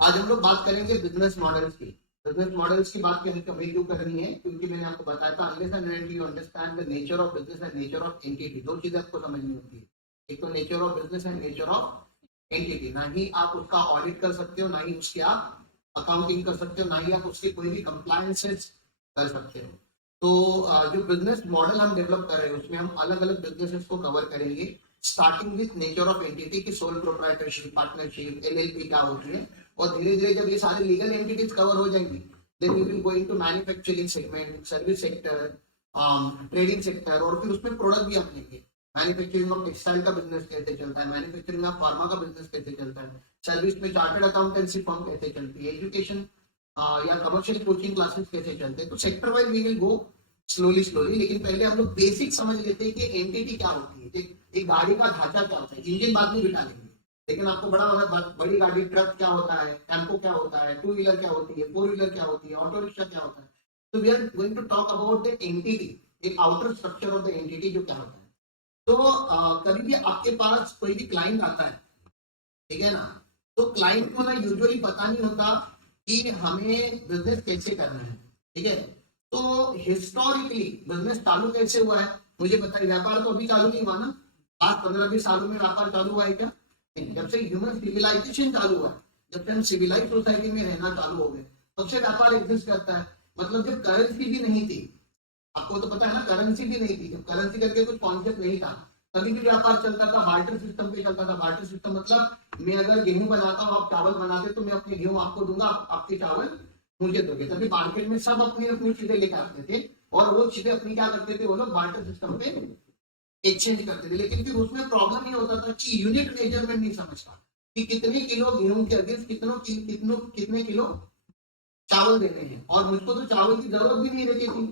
आज हम लोग बात करेंगे बिजनेस मॉडल्स की। बिजनेस मॉडल्स की बात कभी क्यों करनी है, क्योंकि मैंने आपको बताया था unless and until you understand the nature of business and nature of entity, दो चीजें आपको समझनी होती है। एक तो nature of business and nature of entity. ना ही आप उसका ऑडिट कर सकते हो, ना ही उसकी आप अकाउंटिंग कर सकते हो, ना ही आप उसके कोई भी कंप्लायंसेस कर सकते हो। तो जो बिजनेस मॉडल हम डेवलप कर रहे हैं उसमें हम अलग अलग बिजनेसेस को कवर करेंगे, starting with nature of entity की सोल प्रोप्राइटरशिप, पार्टनरशिप, एलएलपी क्या होती है। और धीरे धीरे जब ये सारी लीगल एंटिटीज कवर हो जाएंगी, then we will go into manufacturing segment, service sector, trading sector, और फिर उसमें प्रोडक्ट भी आप लेंगे। मैन्युफैक्चरिंग ऑफ टेक्सटाइल का बिजनेस कैसे चलता है, मैन्युफैक्चरिंग ऑफ फार्मा का बिजनेस कैसे चलता है, सर्विस में चार्टर्ड अकाउंटेंसी फर्म कैसे चलती है, एजुकेशन या कमर्शियल कोचिंग क्लासेस कैसे चलते हैं। तो sector wise we will go slowly slowly, लेकिन पहले हम लोग बेसिक समझ लेते हैं कि एंटिटी क्या होती है, एक गाड़ी का ढांचा क्या होता है। इंजन बाद में बिठा लेंगे, लेकिन आपको बड़ी गाड़ी, ट्रक क्या होता है, टेम्पो क्या होता है, टू व्हीलर क्या होती है, फोर व्हीलर क्या होती है, ऑटो रिक्शा क्या होता है। तो we are going to talk about the entity, एक outer structure of the entity जो क्या होता है। तो कभी भी आपके पास कोई भी क्लाइंट आता है, ठीक है ना, तो क्लाइंट को ना यूजुअली पता नहीं होता कि हमें बिजनेस कैसे करना है, ठीक है। तो हिस्टोरिकली बिजनेस चालू कैसे हुआ है, मुझे बताइए। व्यापार तो अभी चालू नहीं हुआ ना, आज 15-20 सालों में व्यापार चालू हुआ है क्या? जब से ह्यूमन सिविलाइजेशन चालू हुआ, जब से हम सिविलाइज सोसाइटी में रहना चालू हो गए, तब से व्यापार एग्जिस्ट करता है। मतलब जब करेंसी भी नहीं थी, आपको तो पता है ना, करेंसी भी नहीं थी, जब करेंसी करके कुछ कॉन्सेप्ट नहीं था, तभी भी व्यापार चलता था, बार्टर सिस्टम पे चलता था। बार्टर सिस्टम मतलब मैं अगर गेहूं बनाता हूँ, आप चावल बनाते, तो मैं अपने गेहूं आपको दूंगा, आपके चावल मुझे दोगे। तभी मार्केट में सब अपनी अपनी चीजें लेकर आते थे, और वो चीजें अपनी क्या करते थे, वो लोग बार्टर सिस्टम पे एक्सचेंज करते थे। लेकिन फिर उसमें प्रॉब्लम ये होता था कि यूनिट मेजरमेंट नहीं समझता कि कितने किलो गेहूं के अगेंस्ट कितने किलो चावल देने हैं। और मुझको तो चावल की जरूरत भी नहीं रहती थी,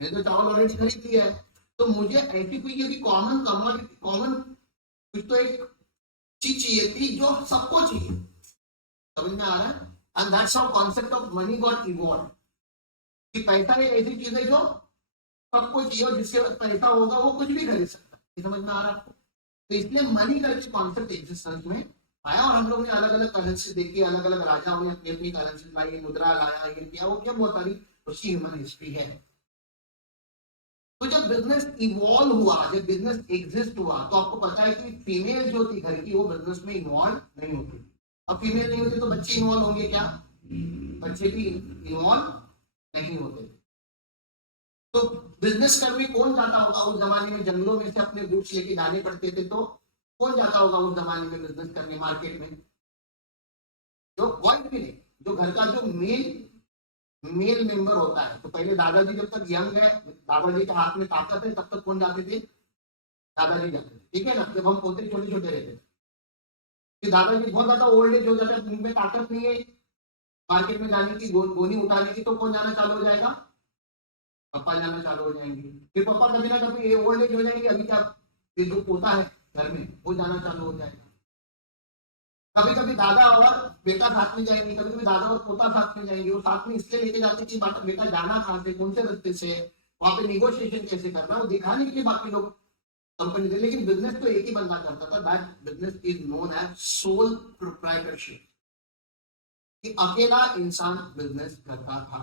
मैंने तो चावल ऑलरेडी खरीद लिया है। तो मुझे ऐसी कोई यदि कॉमन कमोडिटी, कॉमन कुछ तो एक चीज चाहिए थी जो सबको चाहिए। समझ में आ रहा है? And that's how concept of money got evolve, कि पैसा एक ऐसी चीज है जो सबको चाहिए, और जिसके पास पैसा होगा वो कुछ भी खरीद सकता है। ये समझ में आ रहा है आपको? तो इसलिए मनी करके कॉन्सेप्ट एग्जिस्टेंस में आया, और हम लोग ने अलग अलग करेंसी देखी, अलग अलग राजाओं ने अपनी अपनी करेंसी लाई, मुद्रा लाया, ये किया वो किया, बहुत सारी उसकी ह्यूमन हिस्ट्री है। तो जब बिजनेस इवॉल्व हुआ, जब बिजनेस एग्जिस्ट हुआ, तो आपको पता है कि फीमेल जो थी घर की, वो बिजनेस में इन्वॉल्व नहीं होती। अब फीमेल नहीं होती तो बच्चे इन्वॉल्व होंगे क्या? बच्चे भी इन्वॉल्व नहीं होते। तो बिजनेस करने कौन जाता होगा उस जमाने में? जंगलों में से अपने गुड्स लेके जाने पड़ते थे, तो कौन जाता होगा उस जमाने में बिजनेस करने मार्केट में? जो बॉय भी नहीं, जो घर का जो मेल मेल मेंबर होता है। तो पहले दादाजी जब तक यंग है, दादाजी के हाथ में ताकत है, तब तक कौन जाते थे? दादाजी जाते थे, ठीक है ना। जब हम पोते छोटे छोटे रहते थे, कि दादाजी बहुत ज्यादा ओल्ड एज हो जाता है, उनमें ताकत नहीं है मार्केट में जाने की, गोनी उठाने की, तो कौन जाना चालू हो जाएगा? पापा जाना चालू हो जाएंगे। फिर पापा कभी ना कभी ओल्ड एज हो जाएंगे, अभी क्या, ये जो पोता है घर में, वो जाना चालू हो जाएगा। कभी कभी दादा और बेटा साथ में जाएंगे, कभी कभी दादा और पोता साथ में जाएंगे। वो साथ में इसलिए लेके जाते कि बेटा जाना कहाँ से, कौन से रास्ते से है, वहां पे निगोशिएशन कैसे करना है, वो दिखाने के लिए बाकी लोग कंपनी दे। लेकिन बिजनेस तो एक ही बंदा करता था। That business is known as sole proprietorship, कि अकेला इंसान बिजनेस करता था।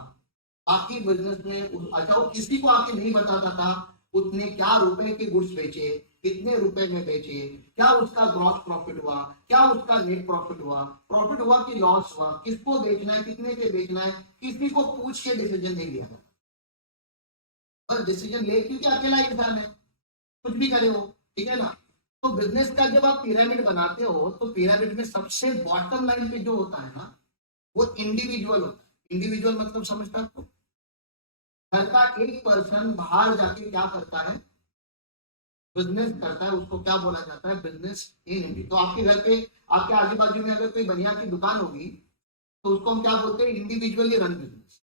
बाकी बिजनेस में अच्छा, वो किसी को आके नहीं बताता था उसने क्या रुपए के गुड्स बेचे, कितने रुपए में बेचे, क्या उसका ग्रॉस प्रॉफिट हुआ, क्या उसका नेट प्रॉफिट हुआ, प्रॉफिट हुआ कि लॉस हुआ, किसको बेचना है, कितने पे बेचना है, किसी को पूछ के डिसीजन नहीं लिया। बस डिसीजन ले, क्योंकि अकेला इंसान है, कुछ भी करे वो, ठीक है ना। तो बिजनेस का जब आप पिरामिड बनाते हो, तो पिरामिड में सबसे बॉटम लाइन पे जो होता है ना, वो इंडिविजुअल होता है। इंडिविजुअल मतलब समझता है आपको? घर का एक पर्सन बाहर जाके क्या करता है? बिजनेस करता है। उसको क्या बोला जाता है? Business in India. तो आपके घर पे, आपके आजू बाजू में अगर कोई बनिया की दुकान होगी, तो उसको हम क्या बोलते हैं? Individually run business,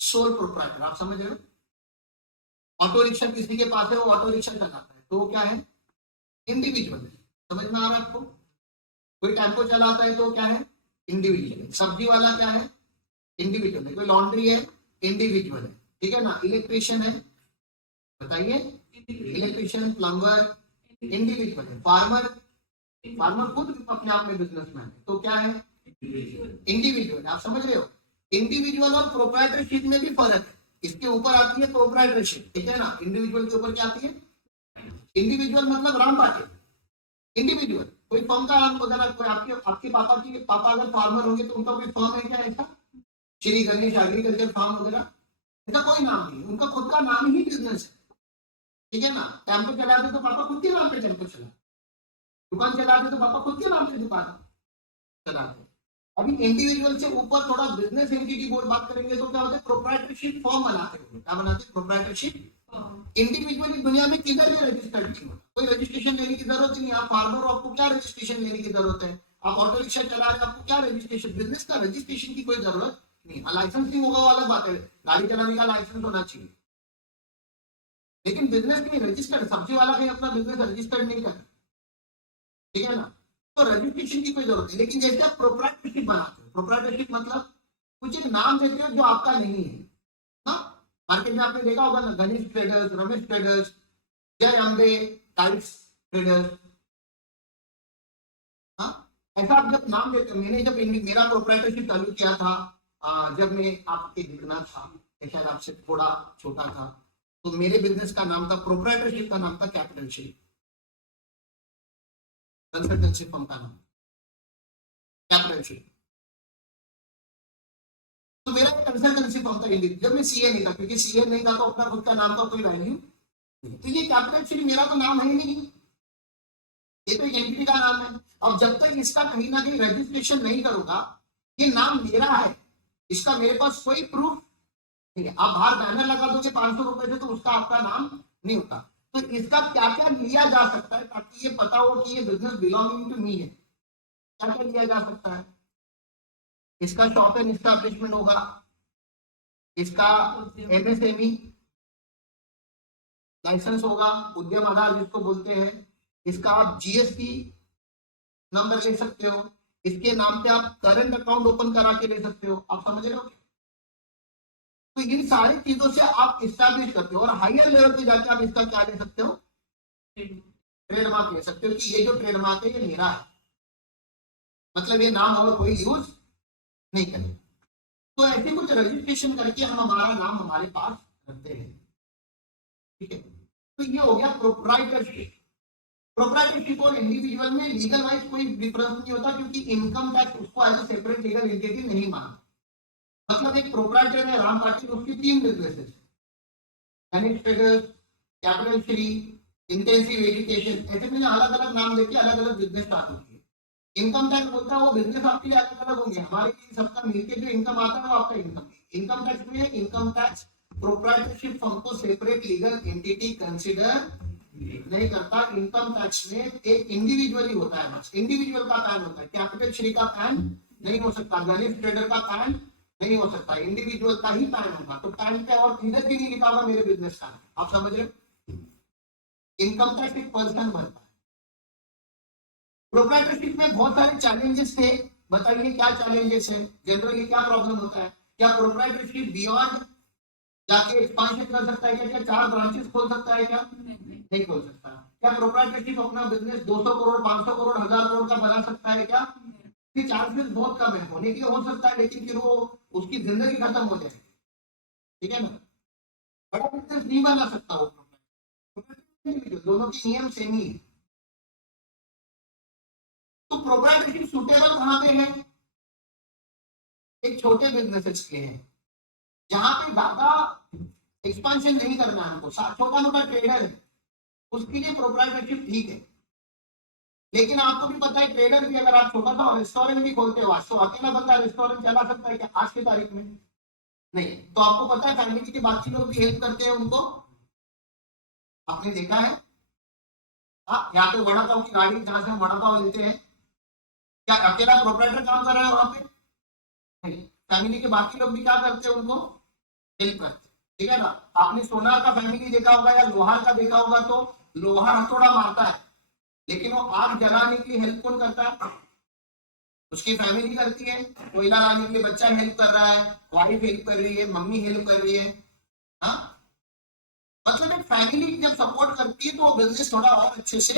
sole proprietor. आप समझ रहे हो? ऑटो रिक्शा किसी के पास है, वो ऑटो रिक्शा चलाता है, तो वो क्या है? इंडिविजुअल है। समझ में आ रहा है आपको? कोई टेम्पो चलाता है तो क्या है? इंडिविजुअल है। सब्जी वाला क्या है? इंडिविजुअल है। कोई लॉन्ड्री है, इंडिविजुअल है, ठीक है ना। इलेक्ट्रिशियन है, बताइए, इलेक्ट्रिशियन, प्लम्बर, इंडिविजुअल है। फार्मर, फार्मर खुद अपने आप में बिजनेसमैन है, तो क्या है? इंडिविजुअल, आप समझ रहे हो? इंडिविजुअल और प्रोप्राइटरशिप में भी फर्क है। इसके ऊपर आती है प्रोप्राइटरशिप, ठीक है ना। इंडिविजुअल के ऊपर क्या आती है? इंडिविजुअल मतलब राम पाटिल इंडिविजुअल, कोई फर्म का नाम वगैरह, कोई आपके पापा अगर फार्मर होंगे तो उनका कोई फर्म है क्या ऐसा? श्री गणेश एग्रीकल्चर फार्म वगैरह, इनका कोई नाम नहीं, उनका खुद का नाम ही बिजनेस है, ठीक है ना। टेम्पो चलाते तो पापा खुद के नाम पे टेम्पो चला, दुकान चलाते तो पापा खुद के नाम से दुकान चलाते। अभी इंडिविजुअल से ऊपर थोड़ा बिजनेस एंटिटी बोर्ड बात करेंगे तो क्या होता है? प्रोप्राइटरशिप फॉर्म बनाते हैं। क्या बनाते हैं? प्रोप्राइटरशिप। इंडिविजुअली दुनिया में किधर भी रजिस्टर्ड नहीं होता, कोई रजिस्ट्रेशन लेने की जरूरत नहीं। आप फार्मर हो, आपको क्या रजिस्ट्रेशन लेने की जरूरत है? आप ऑटो रिक्शा चला रहे हैं, आपको क्या रजिस्ट्रेशन? बिजनेस का रजिस्ट्रेशन की कोई जरूरत नहीं। लाइसेंसिंग होगा वो अलग बात है, गाड़ी चलाने का लाइसेंस होना चाहिए, लेकिन बिजनेस नहीं रजिस्टर्ड। सब्जी वाला कहीं अपना बिजनेस रजिस्टर्ड नहीं करता, ठीक है ना। तो रजिस्ट्रेशन की कोई जरूरत नहीं। लेकिन जैसे आप प्रोप्राइटरशिप बनाते हो, प्रोप्राइटरशिप मतलब कुछ एक नाम देते हो जो आपका नहीं है ना। मार्केट में आपने देखा होगा ना, गणेश ट्रेडर्स, रमेश ट्रेडर्स, जय अम्बे टाइप्स ट्रेडर्स, हाँ, ऐसा आप जब नाम देते हो। मैंने जब मेरा प्रोप्राइटरशिप चालू किया था, जब मैं आपके जितना था, शायद आपसे थोड़ा छोटा था, तो मेरे बिजनेस का नाम था, प्रोप्राइटरशिप का नाम था कैपिटलशिप, कंसल्टेंसी फर्म का नाम कैपिटलशिप। तो मेरा कंसल्टेंसी फर्म था इंडिया, जब मैं सीए नहीं था, क्योंकि सीए नहीं था तो अपना खुद का नाम का कोई वैल्यू। तो ये कैपिटलशिप मेरा तो नाम है ही नहीं, ये तो एक एंटिटी का नाम है। अब जब तक इसका कहीं ना कहीं रजिस्ट्रेशन नहीं करूंगा, ये नाम मेरा है, इसका मेरे पास कोई प्रूफ नहीं है। आप बाहर बैनर लगा दोगे 500 रुपए से, तो उसका आपका नाम नहीं होता। तो इसका क्या क्या लिया जा सकता है ताकि ये पता हो कि ये बिजनेस बिलोंगिंग टू मी है? क्या क्या लिया जा सकता है? इसका शॉप एंड एस्टैब्लिशमेंट होगा, इसका एमएसएमई लाइसेंस होगा, उद्यम आधार जिसको बोलते हैं, इसका आप जीएसटी नंबर ले सकते हो, इसके नाम पे आप करंट अकाउंट ओपन करा के ले सकते हो। आप समझ रहे हो? तो इन सारी चीजों से आप इस्टेब्लिश करते हो, और हायर लेवल पे जाके आप इसका क्या ले सकते हो? ट्रेडमार्क ले सकते हो कि ये जो ट्रेडमार्क है ये मेरा है, मतलब ये नाम और कोई यूज नहीं करे। तो ऐसे कुछ रजिस्ट्रेशन करके हम हमारा नाम हमारे पास रखते हैं, ठीक है। तो ये हो गया प्रोप्राइटरशिप। प्रोप्राइटरशिप और इंडिविजुअल में लीगल वाइज कोई डिफरेंस नहीं होता, क्योंकि इनकम टैक्स उसको as a separate legal entity नहीं मानता। मतलब एक प्रोप्राइटर है राम पाटिल, उसकी 3 businesses, Ganesh traders, capital Shri, intensive education, ऐसे मैंने अलग अलग नाम देके अलग अलग बिजनेस चालू किए। इनकम टैक्स बोलता है वो बिजनेस आपके लिए अलग अलग होंगे, हमारे लिए सबका मिलकर जो इनकम आता है वो आपका इनकम। इनकम टैक्स में इनकम टैक्स प्रोप्राइटरशिप फर्म को सेपरेट लीगल एंटिटी कंसीडर नहीं करता। इनकम टैक्स में एक इंडिविजुअली होता है, बस इंडिविजुअल का पैन होता है। कैपिटल श्री का पैन नहीं हो सकता, गणेश ट्रेडर का पैन नहीं हो सकता, इंडिविजुअल का ही पैन होगा। तो पैन पे और किधर भी नहीं लिखा हुआ मेरे बिजनेस का, आप समझ रहे हो? इनकम टैक्स एक पर्सन भरता है। प्रोप्राइटरशिप में बहुत सारे चैलेंजेस थे, बताइए क्या चैलेंजेस है? जनरली क्या प्रॉब्लम होता है? क्या प्रोप्राइटरशिप बियॉन्ड जाके एक्सपांशन कर सकता है क्या? क्या 4 ब्रांचेस खोल सकता है क्या? नहीं खोल सकता। क्या प्रोप्राइटरशिप अपना बिजनेस 200 करोड़ 500 करोड़ 1000 करोड़ का बना सकता है क्या? चांसेस बहुत कम है, होने के लिए हो सकता है, लेकिन फिर वो उसकी जिंदगी खत्म हो जाएगी, ठीक है ना। बड़ा बिजनेस नहीं बना सकता वो, दोनों के नियम सेम ही है। तो प्रोप्राइटरशिप सुटेबल कहां पे है? एक छोटे बिजनेसेस के हैं, जहां पे ज्यादा एक्सपांशन नहीं करना है हमको, छोटा मोटा ट्रेडर है उसके लिए प्रोप्राइटरशिप ठीक है। लेकिन आपको भी पता है ट्रेडर भी, अगर आप छोटा सा रेस्टोरेंट भी खोलते हो, तो अकेला बंदा रेस्टोरेंट चला सकता है क्या आज की तारीख में? नहीं। तो आपको पता है फैमिली के बाकी लोग भी हेल्प करते हैं उनको, आपने देखा है। हाँ, यहाँ पे वड़ा पाव की गाड़ी जहां से हम वड़ा पाव लेते हैं, क्या अकेला प्रोप्राइटर काम कर रहा है वहां पे? नहीं। फैमिली के बाकी लोग भी क्या करते हैं? उनको हेल्प करते हैं, ठीक है ना। आपने सोनार का फैमिली देखा होगा या लोहार का देखा होगा, तो लोहार हथौड़ा मारता है, लेकिन वो आग जलाने के लिए हेल्प कौन करता है? उसकी फैमिली करती है। कोयला लाने के लिए बच्चा हेल्प कर रहा है, वाइफ हेल्प कर रही है, मम्मी हेल्प कर रही है। हाँ, मतलब एक फैमिली जब सपोर्ट करती है तो वो बिजनेस थोड़ा और अच्छे से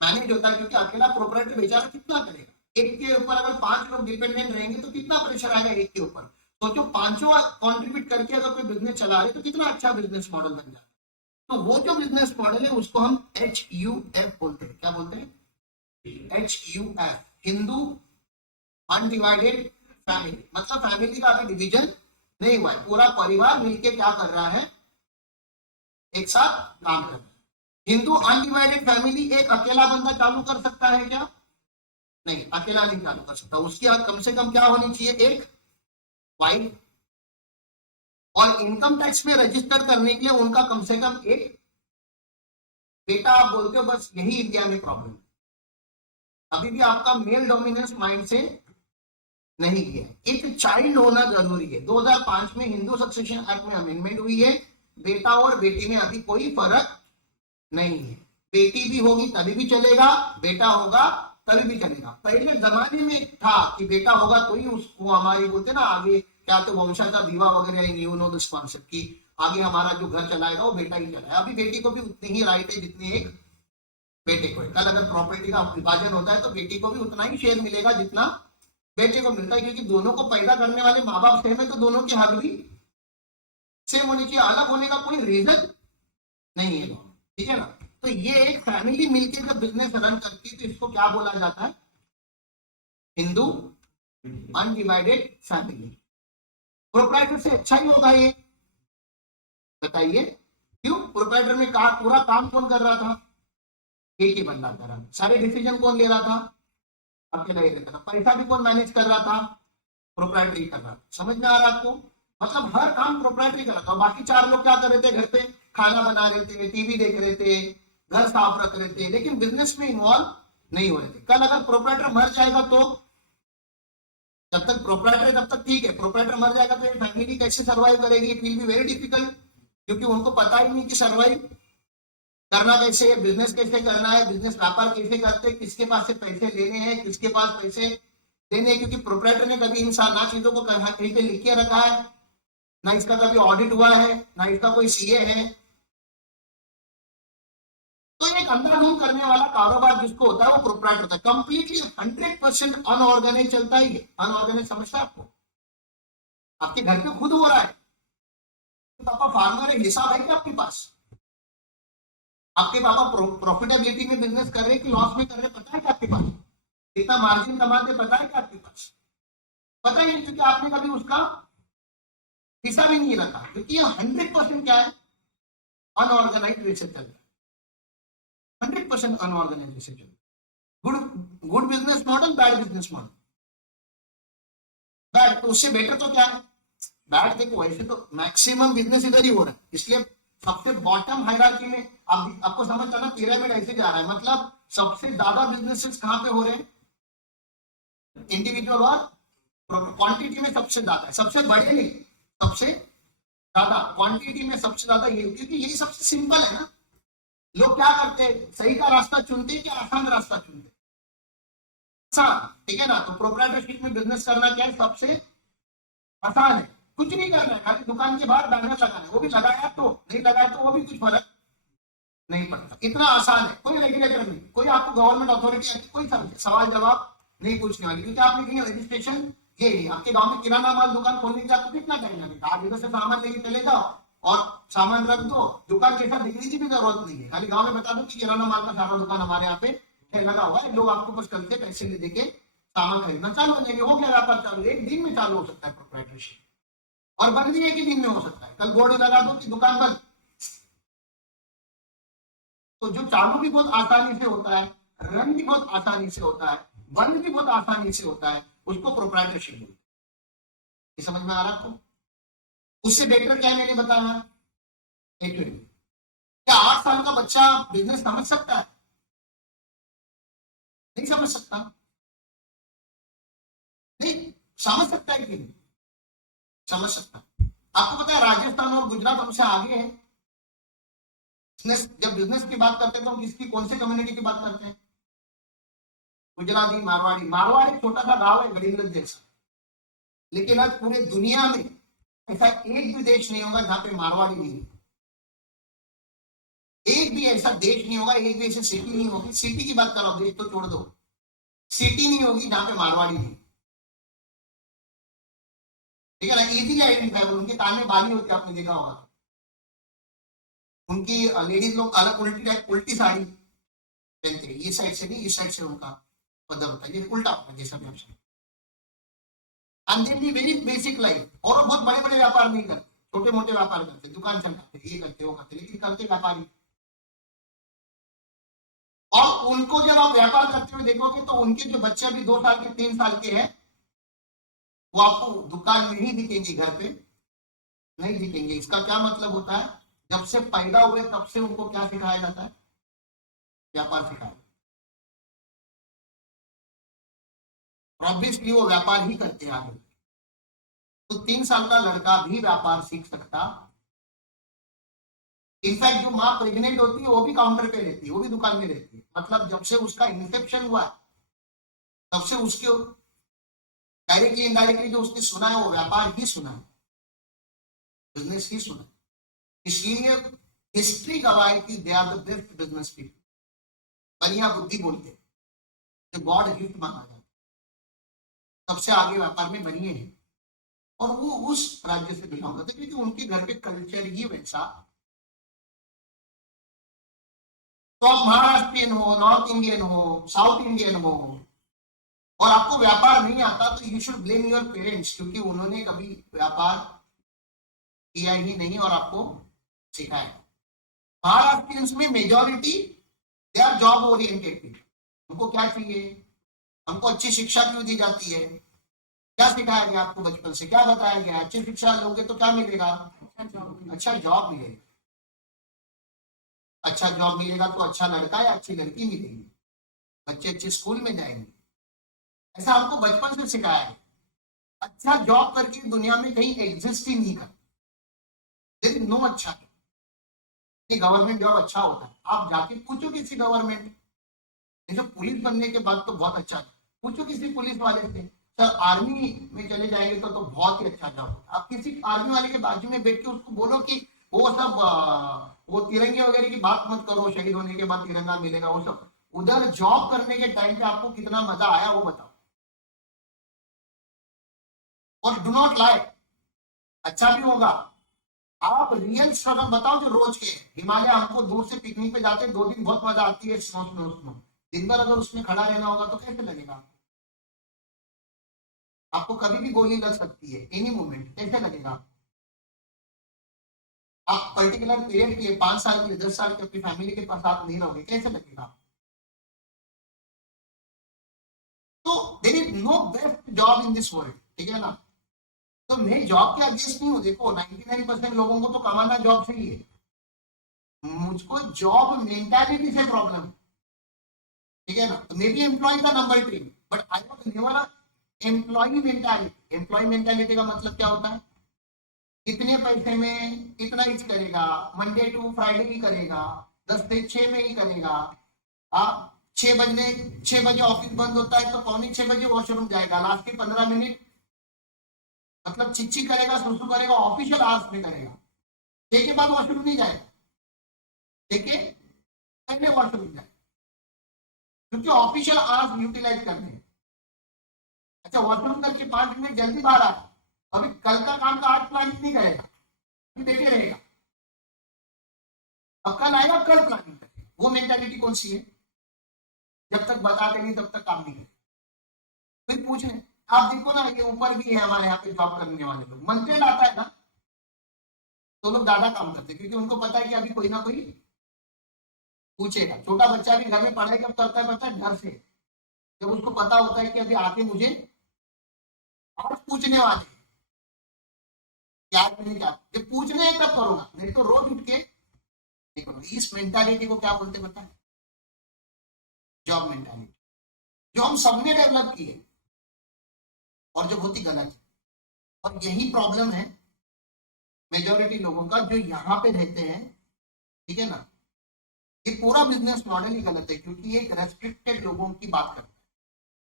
मैनेज होता है, क्योंकि अकेला प्रोप्राइटर बेचारा कितना करेगा? एक के ऊपर अगर 5 लोग डिपेंडेंट रहेंगे तो कितना प्रेशर आएगा एक के ऊपर। सोचो पांचों कंट्रीब्यूट करके अगर कोई बिजनेस चला रहे तो कितना अच्छा बिजनेस मॉडल बन जाता है। तो वो जो बिजनेस मॉडल है उसको हम HUF बोलते हैं। क्या बोलते हैं? HUF, Hindu undivided family. मतलब फैमिली का अभी डिवीजन नहीं हुआ है, पूरा परिवार मिलके क्या कर रहा है, एक साथ काम कर रहा है। हिंदू अनडिवाइडेड फैमिली एक अकेला बंदा चालू कर सकता है क्या? नहीं, अकेला नहीं चालू कर सकता। उसकी कम से कम क्या होनी चाहिए, एक वाइफ, और इनकम टैक्स में रजिस्टर करने के लिए उनका कम से कम एक बेटा। आप बोलते हो बस यही इंडिया में प्रॉब्लम है, अभी भी आपका मेल डोमिनेंस माइंड से नहीं गया। एक चाइल्ड होना जरूरी है। 2005 में हिंदू सक्सेशन एक्ट में अमेंडमेंट हुई है, बेटा और बेटी में अभी कोई फर्क नहीं है। बेटी भी होगी तभी भी चलेगा, बेटा होगा तभी भी चलेगा। पहले जमाने में था कि बेटा होगा तो ही उसको हमारी बोलते ना आगे क्या तो वंशाचा विवाह वगैरह, यू नो दिस कॉन्सेप्ट की आगे हमारा जो घर चलाएगा वो बेटा ही चलाएगा। अभी बेटी को भी उतनी ही राइट है जितनी एक बेटे को है। कल अगर प्रॉपर्टी का विभाजन होता है तो बेटी को भी उतना ही शेयर मिलेगा जितना बेटे को मिलता है, क्योंकि दोनों को पैदा करने वाले माँ बाप सेम है तो दोनों के हक भी सेम होनी चाहिए। अलग होने का कोई रीजन नहीं है, ठीक है ना। तो ये एक फैमिली मिलकर जब बिजनेस रन करती है तो इसको क्या बोला जाता है, हिंदू अनडिवाइडेड फैमिली। प्रोप्राइटर से अच्छा ही होगा ये, बताइए क्यों? प्रोप्राइटर में पूरा काम कौन कर रहा था, एक ही बंदा कर रहा था। सारे डिसीजन कौन ले रहा था, अकेला ही रहता था। पैसा भी कौन मैनेज कर रहा था, प्रोप्राइटर ही कर रहा था। समझ में आ रहा है आपको? मतलब हर काम प्रोप्राइटर कर रहा था। बाकी 4 लोग क्या कर रहे थे, घर पे खाना बना रहे थे, टीवी देख रहे थे, घर साफ रख रहे थे, लेकिन बिजनेस में इन्वॉल्व नहीं हो रहे थे। कल अगर प्रोप्राइटर मर जाएगा तो, जब तक प्रोप्राइटर तब तक ठीक है, प्रोप्राइटर मर जाएगा तो ये फैमिली कैसे सर्वाइव करेगी? It will be very difficult, क्योंकि उनको पता ही नहीं कि सर्वाइव करना कैसे है, बिजनेस कैसे करना है, बिजनेस व्यापार कैसे करते हैं, किसके पास से पैसे लेने हैं, किसके पास पैसे देने हैं। क्योंकि प्रोप्राइटर ने कभी इन ना चीजों को कहीं पे लिख के रखा है, ना इसका कभी ऑडिट हुआ है, ना इसका कोई सीए है। तो एक अंधाधुंध करने वाला कारोबार जिसको होता है वो प्रोप्राइटर होता है। कंप्लीटली 100% अनऑर्गेनाइज चलता ही है। अनऑर्गेनाइज समझता है आपको? आपके घर पे खुद हो रहा है, पापा फार्मर है, हिसाब है क्या आपके पास? आपके पापा प्रॉफिटेबिलिटी में बिजनेस कर रहे हैं कि लॉस में कर रहे हैं, पता है क्या आपके पास? कितना मार्जिन कमाते पता है क्या आपके पास? पता ही नहीं, क्योंकि आपने कभी उसका हिसाब ही नहीं रखा। क्योंकि ये 100% क्या है, अनऑर्गेनाइज वे से चल रहा है। 100% अनऑर्गेनाइज वे से चल रहा है। Good business model, bad business model. Bad तो उससे बेटर तो क्या है, बैड देखो वैसे तो मैक्सिमम बिजनेस इधर ही हो रहा है, इसलिए सबसे बॉटम हायरार्की में आपको समझ आना, पिरामिड ऐसे जा रहा है। मतलब सबसे ज्यादा बिजनेसेस कहां पे हो रहे हैं, इंडिविजुअल और क्वांटिटी में सबसे ज्यादा है। सबसे बड़े नहीं, सबसे ज्यादा क्वांटिटी में सबसे ज्यादा ये, क्योंकि यही सबसे सिंपल है ना। लोग क्या करते हैं, सही का रास्ता चुनते हैं कि आसान रास्ता चुनते हैं? आसान, ठीक है ना। तो प्रोप्राइटरशिप में बिजनेस करना क्या है, सबसे आसान है। कुछ नहीं करना है, खाली दुकान के बाहर बैनर लगाना है, वो भी लगाया तो नहीं लगाया तो वो भी कुछ फर्क नहीं पड़ता, इतना आसान है। कोई रेगुलेटर नहीं, कोई आपको गवर्नमेंट अथॉरिटी कोई सवाल जवाब नहीं पूछने वाली, क्योंकि आपने कहीं रजिस्ट्रेशन ये नहीं। आपके गांव में किराना माल दुकान खोलने के आपको कितना टाइम लगेगा? आप इधर से सामान लेके चले जाओ और सामान रख दो, दुकान जैसा दिखने की भी जरूरत नहीं है। खाली गाँव में बता दो कि किराना माल का सारा दुकान हमारे यहाँ पे लगा हुआ है, लोग आपको बस करते पैसे ले देके सामान खरीदना चालू हो जाएंगे, हो गया व्यापार चालू। एक दिन में चालू हो सकता है प्रोप्राइटरशिप, और बंद भी एक ही दिन में हो सकता है। कल बोर्ड लगा दो कि दुकान बंद। तो जो चालू भी बहुत आसानी से होता है, रन भी बहुत आसानी से होता है, बंद भी बहुत आसानी से होता है, उसको प्रोप्राइटरशिप बोलते हैं। ये समझ में आ रहा आपको? उससे बेटर क्या है मैंने बताया, एक मिनट, क्या 8 साल का बच्चा बिजनेस समझ सकता है? नहीं समझ सकता। नहीं समझ सकता है कि नहीं समझ सकता। आपको पता है राजस्थान और गुजरात हमसे आगे है जब बिजनेस की बात करते हैं तो हम किसकी, कौन से कम्युनिटी की बात करते हैं? गुजराती, मारवाड़ी। मारवाड़ी छोटा सा गांव है गरीबगंज जैसा, लेकिन आज पूरे दुनिया में ऐसा एक भी देश नहीं होगा जहां पे मारवाड़ी नहीं, एक भी ऐसा देश नहीं होगा, एक भी ऐसी सिटी नहीं होगी। सिटी की बात करो, देश तो छोड़ दो, सिटी नहीं होगी जहां पे मारवाड़ी नहीं, ठीक है ना, इजीली आइडेंटिफाई। उनके कान में बाली होती है, आपने देखा होगा। उनकी लेडीज लोग अलग उल्टी साड़ी पहनते हैं, इस साइड से नहीं, इस साइड से उनका बदल होता है, ये उल्टा होता है जैसा भी option. And then the very basic life. और बहुत बड़े बड़े व्यापार नहीं करते, छोटे मोटे व्यापार करते, दुकान चलाते, ये करते वो करते, लेकिन करते व्यापारी। और उनको जब आप व्यापार करते हुए देखोगे तो उनके जो बच्चे अभी 2 साल के 3 साल के हैं, वो आपको दुकान में ही दिखेंगे, घर पे नहीं दिखेंगे। इसका क्या मतलब होता है, जब से पैदा हुए तब से उनको क्या सिखाया जाता है, व्यापार सिखाया। ऑब्वियसली वो व्यापार ही करते हैं आगे। तो 3 साल का लड़का भी व्यापार सीख सकता। इनफैक्ट जो माँ प्रेग्नेंट होती है वो भी काउंटर पे रहती है, वो भी दुकान में रहती है। मतलब जब से उसका इंसेप्शन हुआ है तब से उसके डायरेक्टली इनडायरेक्टली जो उसने सुना है वो व्यापार ही सुना है, बिजनेस ही सुना है। इसलिए हिस्ट्री गवाह है कि they are the best business people. बनिया बुद्धि बोलते हैं, जो गॉड गिफ्ट माना जाता है, सबसे आगे व्यापार में बनिए हैं। और वो उस राज्य से बिलोंग करते क्योंकि उनके घर पे कल्चर ही वैसा। तो आप महाराष्ट्रियन हो, नॉर्थ इंडियन हो, साउथ इंडियन हो, और आपको व्यापार नहीं आता, तो you should blame your parents, क्योंकि उन्होंने कभी व्यापार किया ही नहीं और आपको सिखाया। महाराष्ट्रियंस में majority they are job oriented people. उनको क्या चाहिए, हमको अच्छी शिक्षा क्यों दी जाती है, क्या सिखाया गया आपको बचपन से, क्या बताया गया, अच्छी शिक्षा लोगे तो क्या मिलेगा, अच्छा जॉब मिलेगा। अच्छा जॉब मिलेगा तो अच्छा लड़का या अच्छी लड़की मिलेगी, बच्चे अच्छे स्कूल में जाएंगे, ऐसा हमको बचपन से सिखाया है। अच्छा जॉब करके दुनिया में कहीं एग्जिस्ट ही नहीं करता, लेकिन नो अच्छा गवर्नमेंट जॉब अच्छा होता है। आप जाके पूछो किसी गवर्नमेंट, जैसे पुलिस बनने के बाद तो बहुत अच्छा, पूछो किसी पुलिस वाले से, सर आर्मी में चले जाएंगे तो बहुत ही अच्छा जॉब होता है। आप किसी आर्मी वाले के बाजू में बैठ के उसको बोलो कि वो सब वो तिरंगे वगैरह की बात मत करो, शहीद होने के बाद तिरंगा मिलेगा, वो सब उधर जॉब करने के टाइम पे आपको कितना मजा आया वो बताओ। और डू नॉट लाई, अच्छा भी होगा। आप रियल स्ट्रगल बताओ जो रोज के। हिमालय हमको दूर से पिकनिक पे जाते 2 दिन बहुत मजा आती है, स्नो स्नो स्नो, दिन भर अगर उसमें खड़ा रहना होगा तो कैसे लगेगा आपको, कभी भी गोली लग सकती है एनी मोमेंट, कैसे लगेगा। आप पर्टिकुलर पीरियड के लिए 5 साल के लिए 10 साल के अपनी फैमिली के पास आप नहीं रहोगे, कैसे लगेगा। तो there is no best job in this world, ठीक है ना। तो मैं जॉब के अगेंस्ट नहीं हूँ, देखो 99% लोगों को तो कमाना जॉब से ही है, मुझको जॉब मेंटालिटी से प्रॉब्लम, ठीक है ना। तो मे बी एम्प्लॉय का number 3, but I was never employee mentality. Employee mentality का मतलब क्या होता है, इतने पैसे में इतना ही करेगा, मंडे टू फ्राइडे ही करेगा, 10 से 6 में ही करेगा। आप 6 बजे ऑफिस बंद होता है तो 5:45 वॉशरूम जाएगा, लास्ट के 15 मिनट मतलब चिच्ची करेगा, सुसु करेगा, ऑफिशियल आवर्स में करेगा, 6 के बाद वॉशरूम नहीं जाएगा, ठीक है, पहले वॉशरूम जाए, क्योंकि ऑफिशियल आवर्स यूटिलाइज करते हैं। अच्छा वॉशरूम करके 5 मिनट जल्दी बाहर आए, अभी कल का काम का आज प्लानिंग नहीं करेगा, देखे रहेगा, अब कल आएगा कल प्लानिंग करेगा। वो मेंटालिटी कौन सी है, जब तक बताते नहीं तब तक काम नहीं करेगा। फिर पूछने आप देखो ना, ये ऊपर भी है हमारे यहाँ पे जॉब करने वाले लोग, मंथली आता है ना तो लोग ज्यादा काम करते हैं, क्योंकि उनको पता है कि अभी कोई ना कोई पूछेगा। छोटा बच्चा भी घर में पढ़ाई कब करता है पता है, डर से, जब उसको पता होता है कि अभी आके मुझे आज पूछने वाले क्या नहीं, क्या जब पूछने है तब करूंगा, नहीं तो रोज उठ के नहीं करूंगा। इस मेंटालिटी को क्या बोलते पता है, जॉब मेंटालिटी, जो हम सबने डेवलप की है और जो बहुत ही गलत है। और यही प्रॉब्लम है मेजोरिटी लोगों का जो यहाँ पे रहते हैं, ठीक है ना। ये पूरा बिजनेस मॉडल ही गलत है, क्योंकि ये रेस्ट्रिक्टेड लोगों की बात करता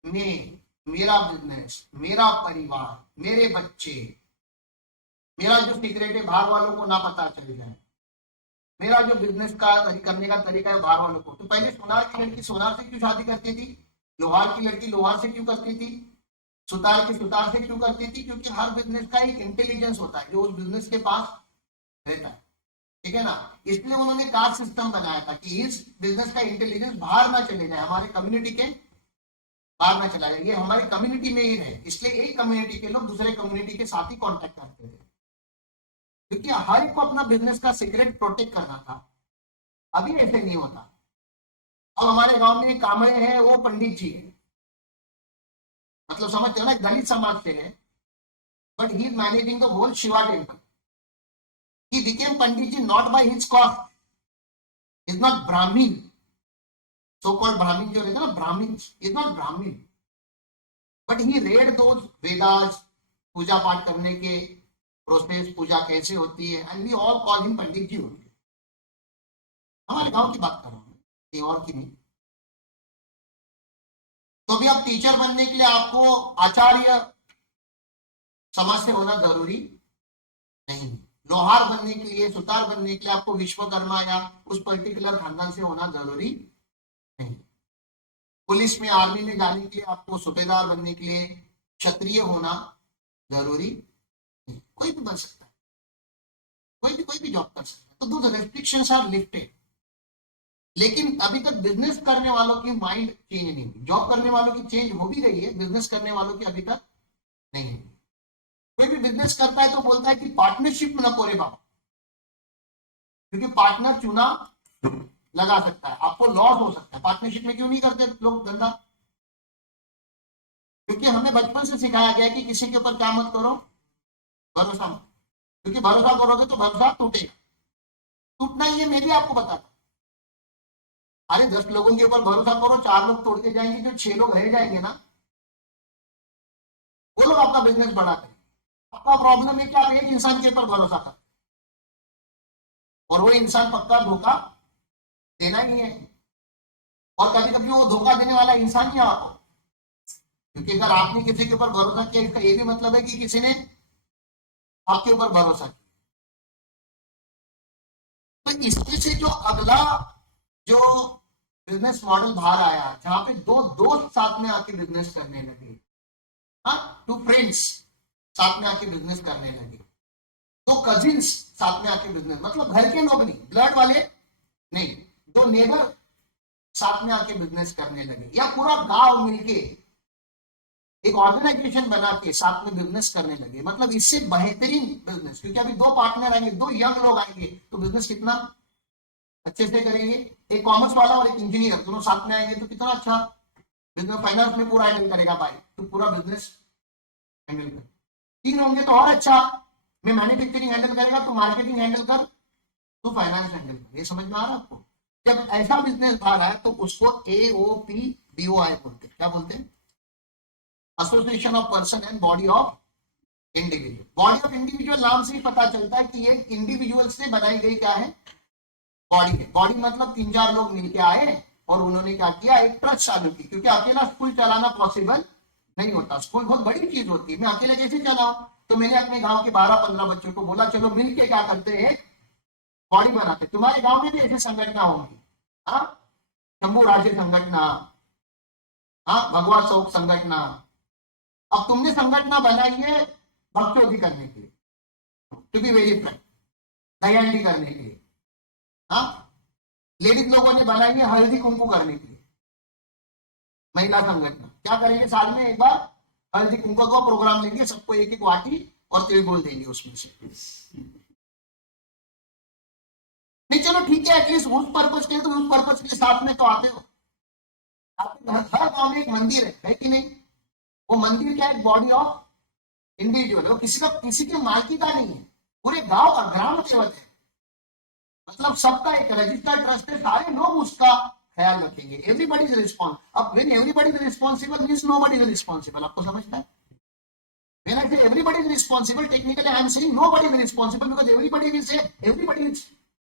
है। मेरा बिजनेस, मेरा परिवार, मेरे बच्चे, मेरा जो सीक्रेट है बाहर वालों को ना पता चल जाए, मेरा जो बिजनेस का करने का तरीका है बाहर वालों को। तो पहले सोनार की लड़की सोनार से क्यों शादी करती थी, लोहार की लड़की लोहार से क्यों करती थी, सुतार की सुतार से क्यों करती थी? क्योंकि हर बिजनेस का एक इंटेलिजेंस होता है जो उस बिजनेस के पास रहता है, ठीक है ना। इसलिए उन्होंने कास्ट सिस्टम बनाया था कि इस बिजनेस का इंटेलिजेंस बाहर ना चले जाए, हमारे कम्युनिटी के बाहर ना चला जाए, ये हमारी कम्युनिटी में ही रहे। इसलिए एक कम्युनिटी के लोग दूसरे कम्युनिटी के साथ ही कॉन्टेक्ट करते थे, क्योंकि हर एक को अपना बिजनेस का सीक्रेट प्रोटेक्ट करना था। अभी ऐसे नहीं होता। अब हमारे गांव में कामड़े हैं, वो पंडित जी है, मतलब समझते हो ना, दलित समाज से है, but he is managing the whole Shiva temple. He became pandit ji not by his caste, is not Brahmin, so called Brahmin जो रहता है ना, Brahmin is not Brahmin, but he read those Vedas, पूजा पाठ करने के प्रोसेस, पूजा कैसे होती है, and we all call him pandit ji होते हैं। हमारे गांव की बात कर रहा हूँ, ये और की नहीं। तो भी अब टीचर बनने के लिए आपको आचार्य समाज से होना जरूरी नहीं। लोहार बनने के लिए, सुतार बनने के लिए आपको विश्वकर्मा या उस पर्टिकुलर खानदान से होना जरूरी नहीं। पुलिस में, आर्मी में जाने के लिए आपको सूबेदार बनने के लिए क्षत्रिय होना जरूरी नहीं। कोई भी बन सकता है, कोई भी जॉब कर सकता है। तो दो रेस्ट्रिक्शंस आर लिफ्टेड। लेकिन अभी तक बिजनेस करने वालों की माइंड चेंज नहीं हुई। जॉब करने वालों की चेंज हो भी रही है, बिजनेस करने वालों की अभी तक नहीं हुई। कोई भी बिजनेस करता है तो बोलता है कि पार्टनरशिप न करे बाबा, क्योंकि पार्टनर चुना लगा सकता है, आपको लॉस हो सकता है। पार्टनरशिप में क्यों नहीं करते लोग धंधा? क्योंकि हमें बचपन से सिखाया गया है कि किसी के ऊपर क्या मत करो, भरोसा मत, क्योंकि भरोसा करोगे तो भरोसा टूटेगा। टूटना ही है, मैं भी आपको बताता। अरे 10 लोगों के ऊपर भरोसा करो, 4 लोग तोड़ के जाएंगे, जो 6 लोग रह जाएंगे ना, वो लोग आपका बिजनेस बड़ा करेंगे। आपका प्रॉब्लम है कि आप एक इंसान के ऊपर भरोसा कर, और वो इंसान पक्का धोखा देना ही है। और कभी कभी वो धोखा देने वाला इंसान ही आपको, क्योंकि अगर आपने किसी के ऊपर भरोसा किया, इसका ये भी मतलब है कि किसी ने आपके ऊपर भरोसा किया। तो इसमें से जो अगला जो बिजनेस मॉडल बाहर आया, जहां पे दो दोस्त साथ में आके बिजनेस करने लगे, हाँ, 2 फ्रेंड्स साथ में आके बिजनेस करने लगे, 2 कजिन्स साथ में आके बिजनेस, मतलब घर के लोग नहीं, ब्लड वाले नहीं, 2 नेबर साथ में आके बिजनेस करने लगे, या पूरा गांव मिलके एक ऑर्गेनाइजेशन बना के साथ में बिजनेस करने लगे। मतलब इससे बेहतरीन बिजनेस, क्योंकि अभी 2 पार्टनर आएंगे, 2 यंग लोग आएंगे, तो बिजनेस कितना अच्छे से करेंगे। एक कॉमर्स वाला और एक इंजीनियर दोनों साथ में आएंगे तो कितना अच्छा बिजनेस, फाइनेंस में पूरा हैंडल करेगा भाई, तो पूरा बिजनेस हैंडल कर। 3 होंगे तो और अच्छा, मैं मैन्युफैक्चरिंग हैंडल करेगा, तो मार्केटिंग हैंडल कर, तो फाइनेंस हैंडल कर। ये समझ में आ रहा है आपको? जब ऐसा बिजनेस बाहर आए तो उसको AOPBOI बोलते हैं। क्या बोलते हैं? Association of person and body of individual. Body of individual नाम से ही पता चलता है कि ये इंडिविजुअल से बनाई गई क्या है, बॉडी है। बॉडी मतलब 3-4 लोग मिलके आए और उन्होंने क्या किया, एक ट्रस्ट चालू की, क्योंकि अकेला स्कूल चलाना पॉसिबल नहीं होता। स्कूल बहुत बड़ी चीज होती है, मैं अकेले कैसे चलाऊं? तो मैंने अपने गांव के 12-15 बच्चों को बोला, चलो मिलके क्या करते हैं, बॉडी बनाते। तुम्हारे गांव में भी ऐसी संगठना होंगी, हाँ, शंभू राजे संगठना, हाँ, भगवा चौक संगठना। अब तुमने संगठना बनाई है भक्तों करने के लिए, टू बी वेरी फ्रैंक, दयाली करने के लिए, हाँ। लेडीज लोगों ने बनाई है हल्दी कुंकू करने के लिए। महिला संगठन क्या करेंगे, साल में एक बार हल्दी कुंकू का प्रोग्राम लेंगे, सबको एक एक वाटी और तिल देंगे उसमें से। नहीं चलो ठीक है, एटलीस्ट उस पर्पज के लिए, तो उस पर्पज के साथ में तो आते हो। आपके हर गांव में एक मंदिर है कि नहीं? वो मंदिर क्या है, बॉडी ऑफ इंडिविजुअल। वो किसी के मालकी का नहीं है, पूरे गांव का ग्राम सेवक है। मतलब सबका एक रजिस्टर्ड ट्रस्ट है, सारे लोग उसका ख्याल रखेंगे। Everybody is responsible. अब when everybody is responsible means nobody is responsible. आपको समझना है? When I say everybody is responsible, technically I am saying nobody is responsible, because everybody will say everybody is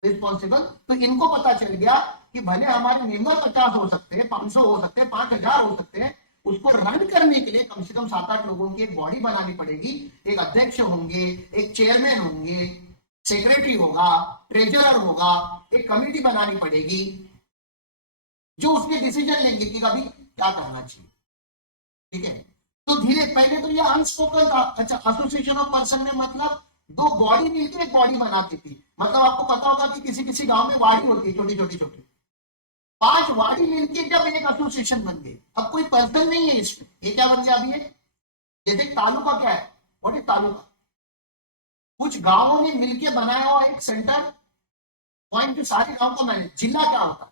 responsible. तो इनको पता चल गया कि भले हमारे मेंबर 50 हो सकते हैं, 500 हो सकते हैं, 5000 हो सकते हैं, उसको रन करने के लिए कम से कम 7-8 लोगों की एक बॉडी बनानी पड़ेगी। एक अध्यक्ष होंगे, एक चेयरमैन होंगे, सेक्रेटरी होगा, ट्रेजरर होगा, एक कमेटी बनानी पड़ेगी जो उसके डिसीजन लेंगे कि कभी क्या करना चाहिए, ठीक है। तो धीरे पहले तो ये अनस्पोकन था। अच्छा, एसोसिएशन ऑफ पर्सन में मतलब दो बॉडी मिलकर एक बॉडी बनाती थी। मतलब आपको पता होगा कि किसी किसी गांव में वाड़ी होती है, छोटी छोटी छोटी, 5 वाड़ी मिलकर जब एक एसोसिएशन बन गई, अब कोई पर्सन नहीं है इसमें, ये क्या बन गया अभी ये, जैसे तालुका क्या है, व्हाट इज तालुका, कुछ गांवों ने मिलकर बनाया हुआ एक सेंटर पॉइंट जो सारे गांव को मैनेज। जिला क्या होता है,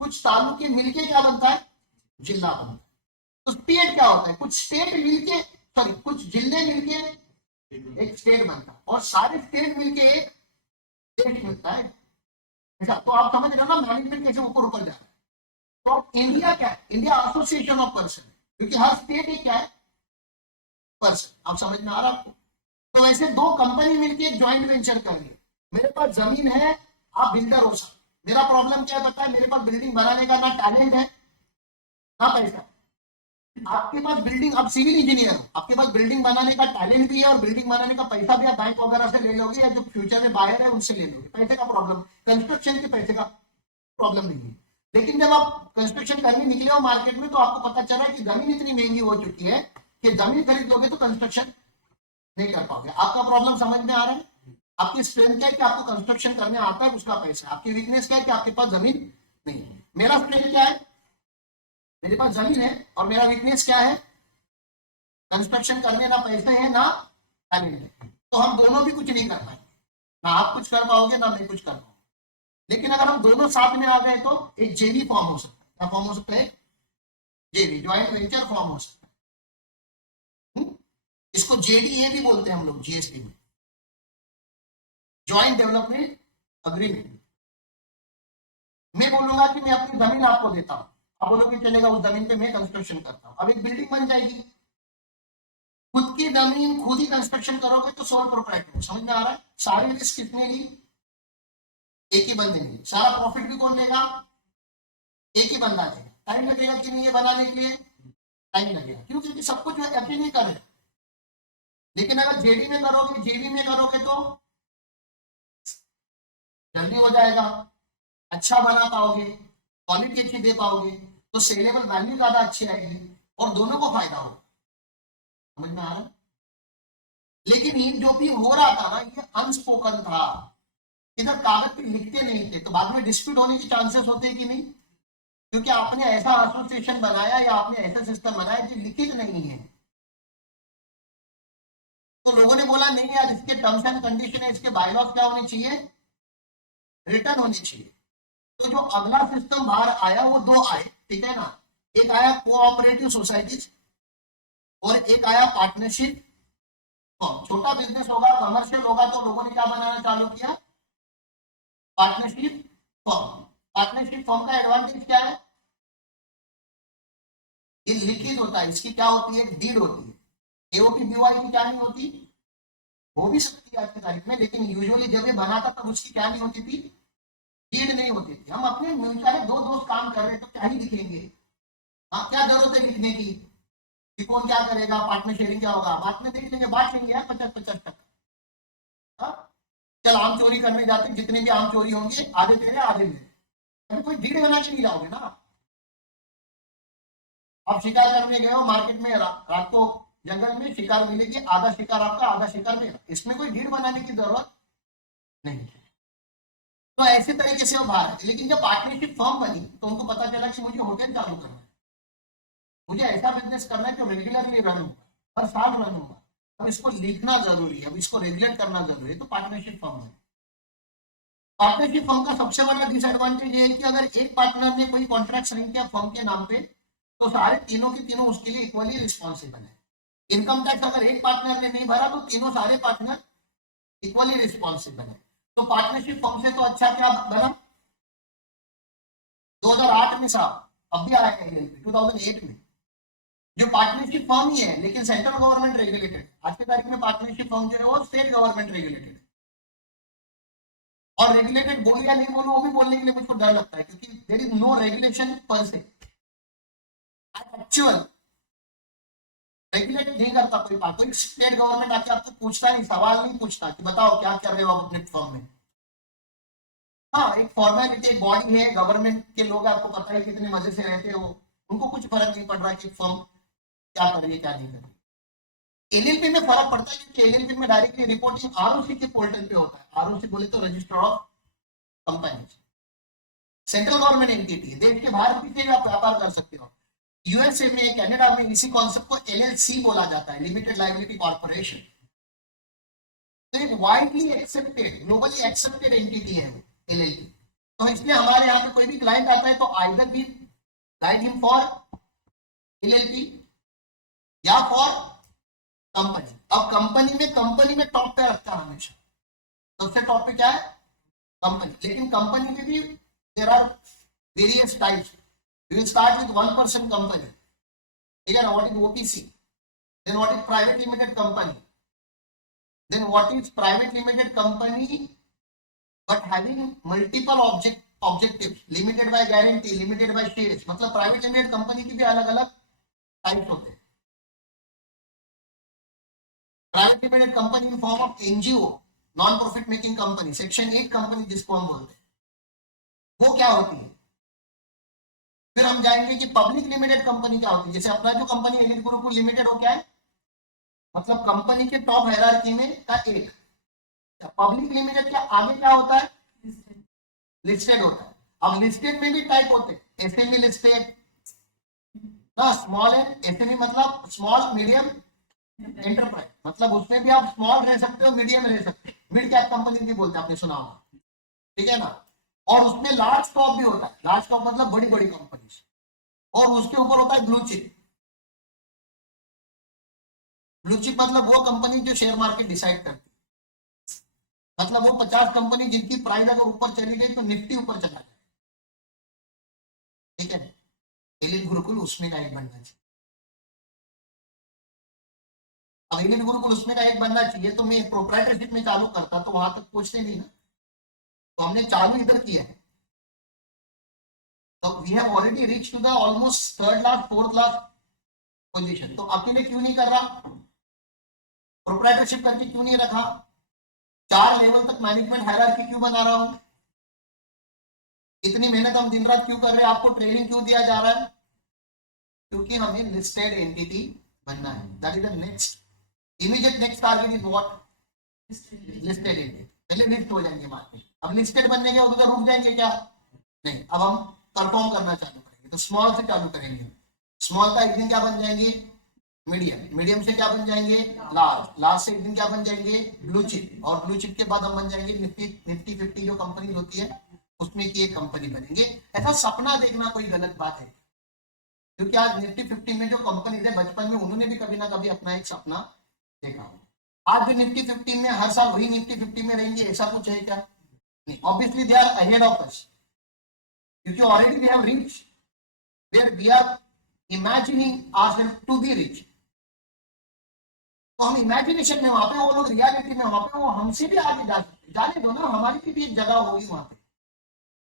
कुछ तालुके मिलके क्या बनता है, जिला बनता है। तो स्टेट क्या होता है, कुछ स्टेट मिलके, सॉरी कुछ जिले मिलके एक स्टेट बनता है, और सारे स्टेट मिलके एक देश बनता है। ऐसा तो आप समझ रहे हो ना मैनेजमेंट कैसे ऊपर ऊपर जा रहा है। तो इंडिया क्या है, इंडिया एसोसिएशन ऑफ पर्सन, क्योंकि हर स्टेट एक क्या है, पर्सन। आप समझ में आ रहा है आपको। तो ऐसे दो कंपनी मिलकर एक ज्वाइंट वेंचर कर रही है। मेरे पास जमीन है, आप बिल्डर हो सकते, मेरा प्रॉब्लम क्या है पता है, मेरे पास बिल्डिंग बनाने का ना टैलेंट है ना पैसा। आपके पास बिल्डिंग, आप सिविल इंजीनियर हो, आपके पास बिल्डिंग बनाने का टैलेंट भी है और बिल्डिंग बनाने का पैसा भी आप बैंक वगैरह से ले लोगे, या जो फ्यूचर में बायर है उनसे ले लोगे। पैसे का प्रॉब्लम, कंस्ट्रक्शन के पैसे का प्रॉब्लम नहीं है। लेकिन जब आप कंस्ट्रक्शन करने निकले हो मार्केट में, तो आपको पता चला कि जमीन इतनी महंगी हो चुकी है कि जमीन खरीद लोगे तो कंस्ट्रक्शन नहीं कर पाओगे। आपका प्रॉब्लम समझ में आ रहा है। आपकी स्ट्रेंथ क्या है कि आपको कंस्ट्रक्शन करने आता है, उसका पैसा। आपकी वीकनेस क्या है कि आपके पास जमीन नहीं है। मेरा स्ट्रेंथ क्या है, मेरे पास जमीन है, और मेरा वीकनेस क्या है, कंस्ट्रक्शन करने ना पैसे है ना टैलेंट है। तो हम दोनों भी कुछ नहीं कर पाएंगे, ना आप कुछ कर पाओगे ना मैं कुछ कर पाऊंगा। लेकिन अगर हम दोनों साथ में आ गए तो एक जेवी फॉर्म हो सकता है। क्या फॉर्म हो सकता है, जेवी, ज्वाइंट वेंचर फॉर्म हो सकता है। इसको जेडीए भी बोलते हैं हम लोग जीएसटी में, ज्वाइंट डेवलपमेंट अग्रीमेंट। मैं बोलूंगा कि मैं अपनी जमीन आपको देता हूं, आप बोलोगे चलेगा, उस जमीन पे मैं कंस्ट्रक्शन करता हूं। अब एक बिल्डिंग बन जाएगी, खुद की जमीन खुद ही कंस्ट्रक्शन करोगे तो सोल प्रोप्राइटर। समझ में आ रहा है। सारी रिस्क कितने ली, एक ही बंदे ने, सारा प्रॉफिट भी कौन लेगा, एक ही बंदा लेगा। टाइम लगेगा कि नहीं ये बनाने के लिए, टाइम लगेगा, क्यों, क्योंकि सब कुछ अकेले कर रहे। लेकिन अगर जेडी में करोगे, जेबी में करोगे तो जल्दी हो जाएगा, अच्छा बना पाओगे, क्वालिटी अच्छी दे पाओगे, तो सेलेबल वैल्यू ज्यादा अच्छी आएगी और दोनों को फायदा होगा। समझ में आ रहा है। लेकिन ये जो भी हो रहा था ना, ये अनस्पोकन था, इधर कागज पे लिखते नहीं थे, तो बाद में डिस्प्यूट होने के चांसेस होते हैं कि नहीं, क्योंकि आपने ऐसा एसोसिएशन बनाया या आपने ऐसा सिस्टम बनाया जो लिखित नहीं है। तो लोगों ने बोला नहीं यार, इसके टर्म्स एंड कंडीशन है, इसके बायलॉज क्या होने चाहिए, रिटर्न होनी चाहिए। तो जो अगला सिस्टम बाहर आया वो दो आए, ठीक है ना। एक आया कोऑपरेटिव सोसाइटीज और एक आया पार्टनरशिप फॉर्म। छोटा बिजनेस होगा, कमर्शियल होगा, तो लोगों ने क्या बनाना चालू किया, पार्टनरशिप फॉर्म। पार्टनरशिप फॉर्म का एडवांटेज क्या है, ये लिखित होता है, इसकी क्या होती है, एक डीड होती है। एओपी बीवाई की क्या नहीं होती, हो भी सकती है आज की तारीख में, लेकिन यूजुअली जब ये बना था तब उसकी क्या नहीं होती थी, डीड नहीं होती थी। हम अपने म्यूचुअल दो दोस्त काम कर रहे हैं तो क्या ही लिखेंगे, हाँ क्या जरूरत है लिखने की, कि कौन क्या करेगा, पार्टनर शेयरिंग क्या होगा, बाद में देख लेंगे, बांट लेंगे यार 50-50 टका। चल आम चोरी करने जाते, जितने भी आम चोरी होंगे आधे तेरे आधे मेरे, अभी कोई डीड बना के नहीं जाओगे ना। आप शिकार करने गए हो मार्केट में, रात को जंगल में शिकार मिलेगी, आधा शिकार आपका आधा शिकार मेरा, इसमें कोई डीड बनाने की जरूरत नहीं है। तो ऐसे तरीके से वो बाहर है। लेकिन जब पार्टनरशिप फर्म बनी तो उनको पता चला कि मुझे होटल चालू करना है, मुझे ऐसा बिजनेस करना है जो रेगुलरली रन होगा, हर साल रन होगा। अब इसको लिखना जरूरी है, अब इसको रेगुलेट करना जरूरी है, तो पार्टनरशिप फर्म है। पार्टनरशिप फर्म का सबसे बड़ा डिसएडवांटेज ये है कि अगर एक पार्टनर ने कोई कॉन्ट्रैक्ट साइन किया फर्म के नाम पे, तो सारे तीनों के तीनों उसके लिए इक्वली रिस्पॉन्सिबल है। इनकम टैक्स अगर एक पार्टनर ने नहीं भरा तो तीनों सारे पार्टनर इक्वली रिस्पॉन्सिबल है। तो पार्टनरशिप फर्म से तो अच्छा क्या बना, 2008 में साहब, अब भी आया है 2008 में, जो पार्टनरशिप फर्म ही है लेकिन सेंट्रल गवर्नमेंट रेगुलेटेड। आज की तारीख में पार्टनरशिप फर्म जो है वो स्टेट गवर्नमेंट रेगुलेटेड। और रेगुलेटेड बोलूं या नहीं बोलूं, वो भी बोलने के लिए मुझको डर लगता है, क्योंकि देयर इज नो रेगुलेशन पर से, एक्चुअल रेगुलेट नहीं करता कोई बात। कोई स्टेट गवर्नमेंट आके आपको पूछता नहीं, सवाल नहीं पूछता कि बताओ क्या कर रहे हो आप अपने फर्म में। हाँ, एक फॉर्मेलिटी, एक बॉडी है, गवर्नमेंट के लोग आपको पता है कितने मजे से रहते हो, उनको कुछ फर्क नहीं पड़ रहा कि फर्म क्या कर रही है क्या नहीं कर रही। एलएलपी में फर्क पड़ता है क्योंकि एलएलपी में डायरेक्टली रिपोर्टिंग आरओसी के पोर्टल पे होता है। आरओसी बोले तो register of company, central government entity है, देश के बाहर भी से आप व्यापार कर सकते हो। यूएसए में, कनाडा में इसी कॉन्सेप्ट को एलएलसी बोला जाता है, लिमिटेड लायबिलिटी कॉर्पोरेशन। तो एक widely accepted, globally accepted entity है एलएलपी। तो इसलिए हमारे यहाँ पे कोई भी क्लाइंट आता है तो either we guide him for LLP या फॉर कंपनी। अब कंपनी में टॉप पे रखता है हमेशा, सबसे टॉप पे क्या है कंपनी। लेकिन कंपनी में भी there are various types. We will start with 1% company. Again, what is OPC? Then what is private limited company? Then what is private limited company but having multiple objectives? Limited by guarantee, limited by shares. मतलब private limited company की भी अलग अलग type होते हैं। Private limited company in form of NGO, non profit making company, section 8 company जिसको हम बोलते हैं, वो क्या होती है। फिर हम जाएंगे कि पब्लिक लिमिटेड कंपनी क्या होती है। जैसे अपना जो कंपनी एलिट गुरुकुल लिमिटेड हो, क्या है मतलब कंपनी के टॉप हायरार्की में का एक। पब्लिक लिमिटेड के आगे क्या होता है, लिस्टेड होता है। अब लिस्टेड में भी टाइप होते हैं, SME listed, small and SME मतलब स्मॉल मीडियम एंटरप्राइज, मतलब उसमें भी आप स्मॉल रह सकते हो, मीडियम रह सकते हो। मिड कैप कंपनी भी बोलते हैं, आपने सुना होगा, ठीक है ना। और उसमें लार्ज टॉप भी होता है, लार्ज टॉप मतलब बड़ी बड़ी कंपनी, और उसके ऊपर होता है ब्लू चिप। ब्लू चिप मतलब वो कंपनी जो शेयर मार्केट डिसाइड करती है, मतलब वो 50 कंपनी जिनकी प्राइस अगर ऊपर चली गई तो निफ्टी ऊपर चला जाए, ठीक है। एलिट गुरुकुल उसमें का एक बनना चाहिए। अब एलिट गुरुकुल उसमें का एक बनना चाहिए तो मैं प्रोप्राइटरशिप में चालू करता तो वहां तक पहुंचते नहीं ना, तो हमने चालू इधर किया है। तो we have already reach to the almost third last fourth last position. तो अकेले क्यों नहीं कर रहा, प्रोप्राइटरशिप करके क्यों नहीं रखा, 4 लेवल तक मैनेजमेंट हायरार्की क्यों बना रहा हूं, इतनी मेहनत हम दिन रात क्यों कर रहे हैं, आपको ट्रेनिंग क्यों दिया जा रहा है, क्योंकि हमें लिस्टेड एंटिटी बनना है। That is the next immediate next target is what, listed entity. पहले लिस्ट हो जाएंगे मार्केट, अब लिस्टेड बनने के उधर रुक जाएंगे क्या, नहीं, अब हम परफॉर्म करना चालू करेंगे। तो स्मॉल से चालू करेंगे, स्मॉल का एक दिन क्या बन जाएंगे मीडियम, मीडियम से क्या बन जाएंगे लार्ज, लार्ज से एक दिन क्या बन जाएंगे ब्लू चिप, और ब्लू चिप के बाद हम बन जाएंगे निफ्टी 50 जो कंपनी होती है उसमें की एक कंपनी बनेंगे। ऐसा सपना देखना कोई गलत बात है, क्योंकि आज निफ्टी 50 में जो कंपनी है बचपन में उन्होंने भी कभी ना कभी अपना एक सपना देखा। आज भी निफ्टी 50 में हर साल वही निफ्टी 50 में रहेंगे ऐसा कुछ है क्या, नहीं। Obviously they are ahead of us, क्योंकि already we have reached where we are imagining ourselves to be rich. तो हम इमेजिनेशन में वहां पे, वो लोग रियलिटी में वहां पे, वो हमसे भी आगे जा सकते, जाने दो ना, हमारी भी एक जगह होगी वहां पे।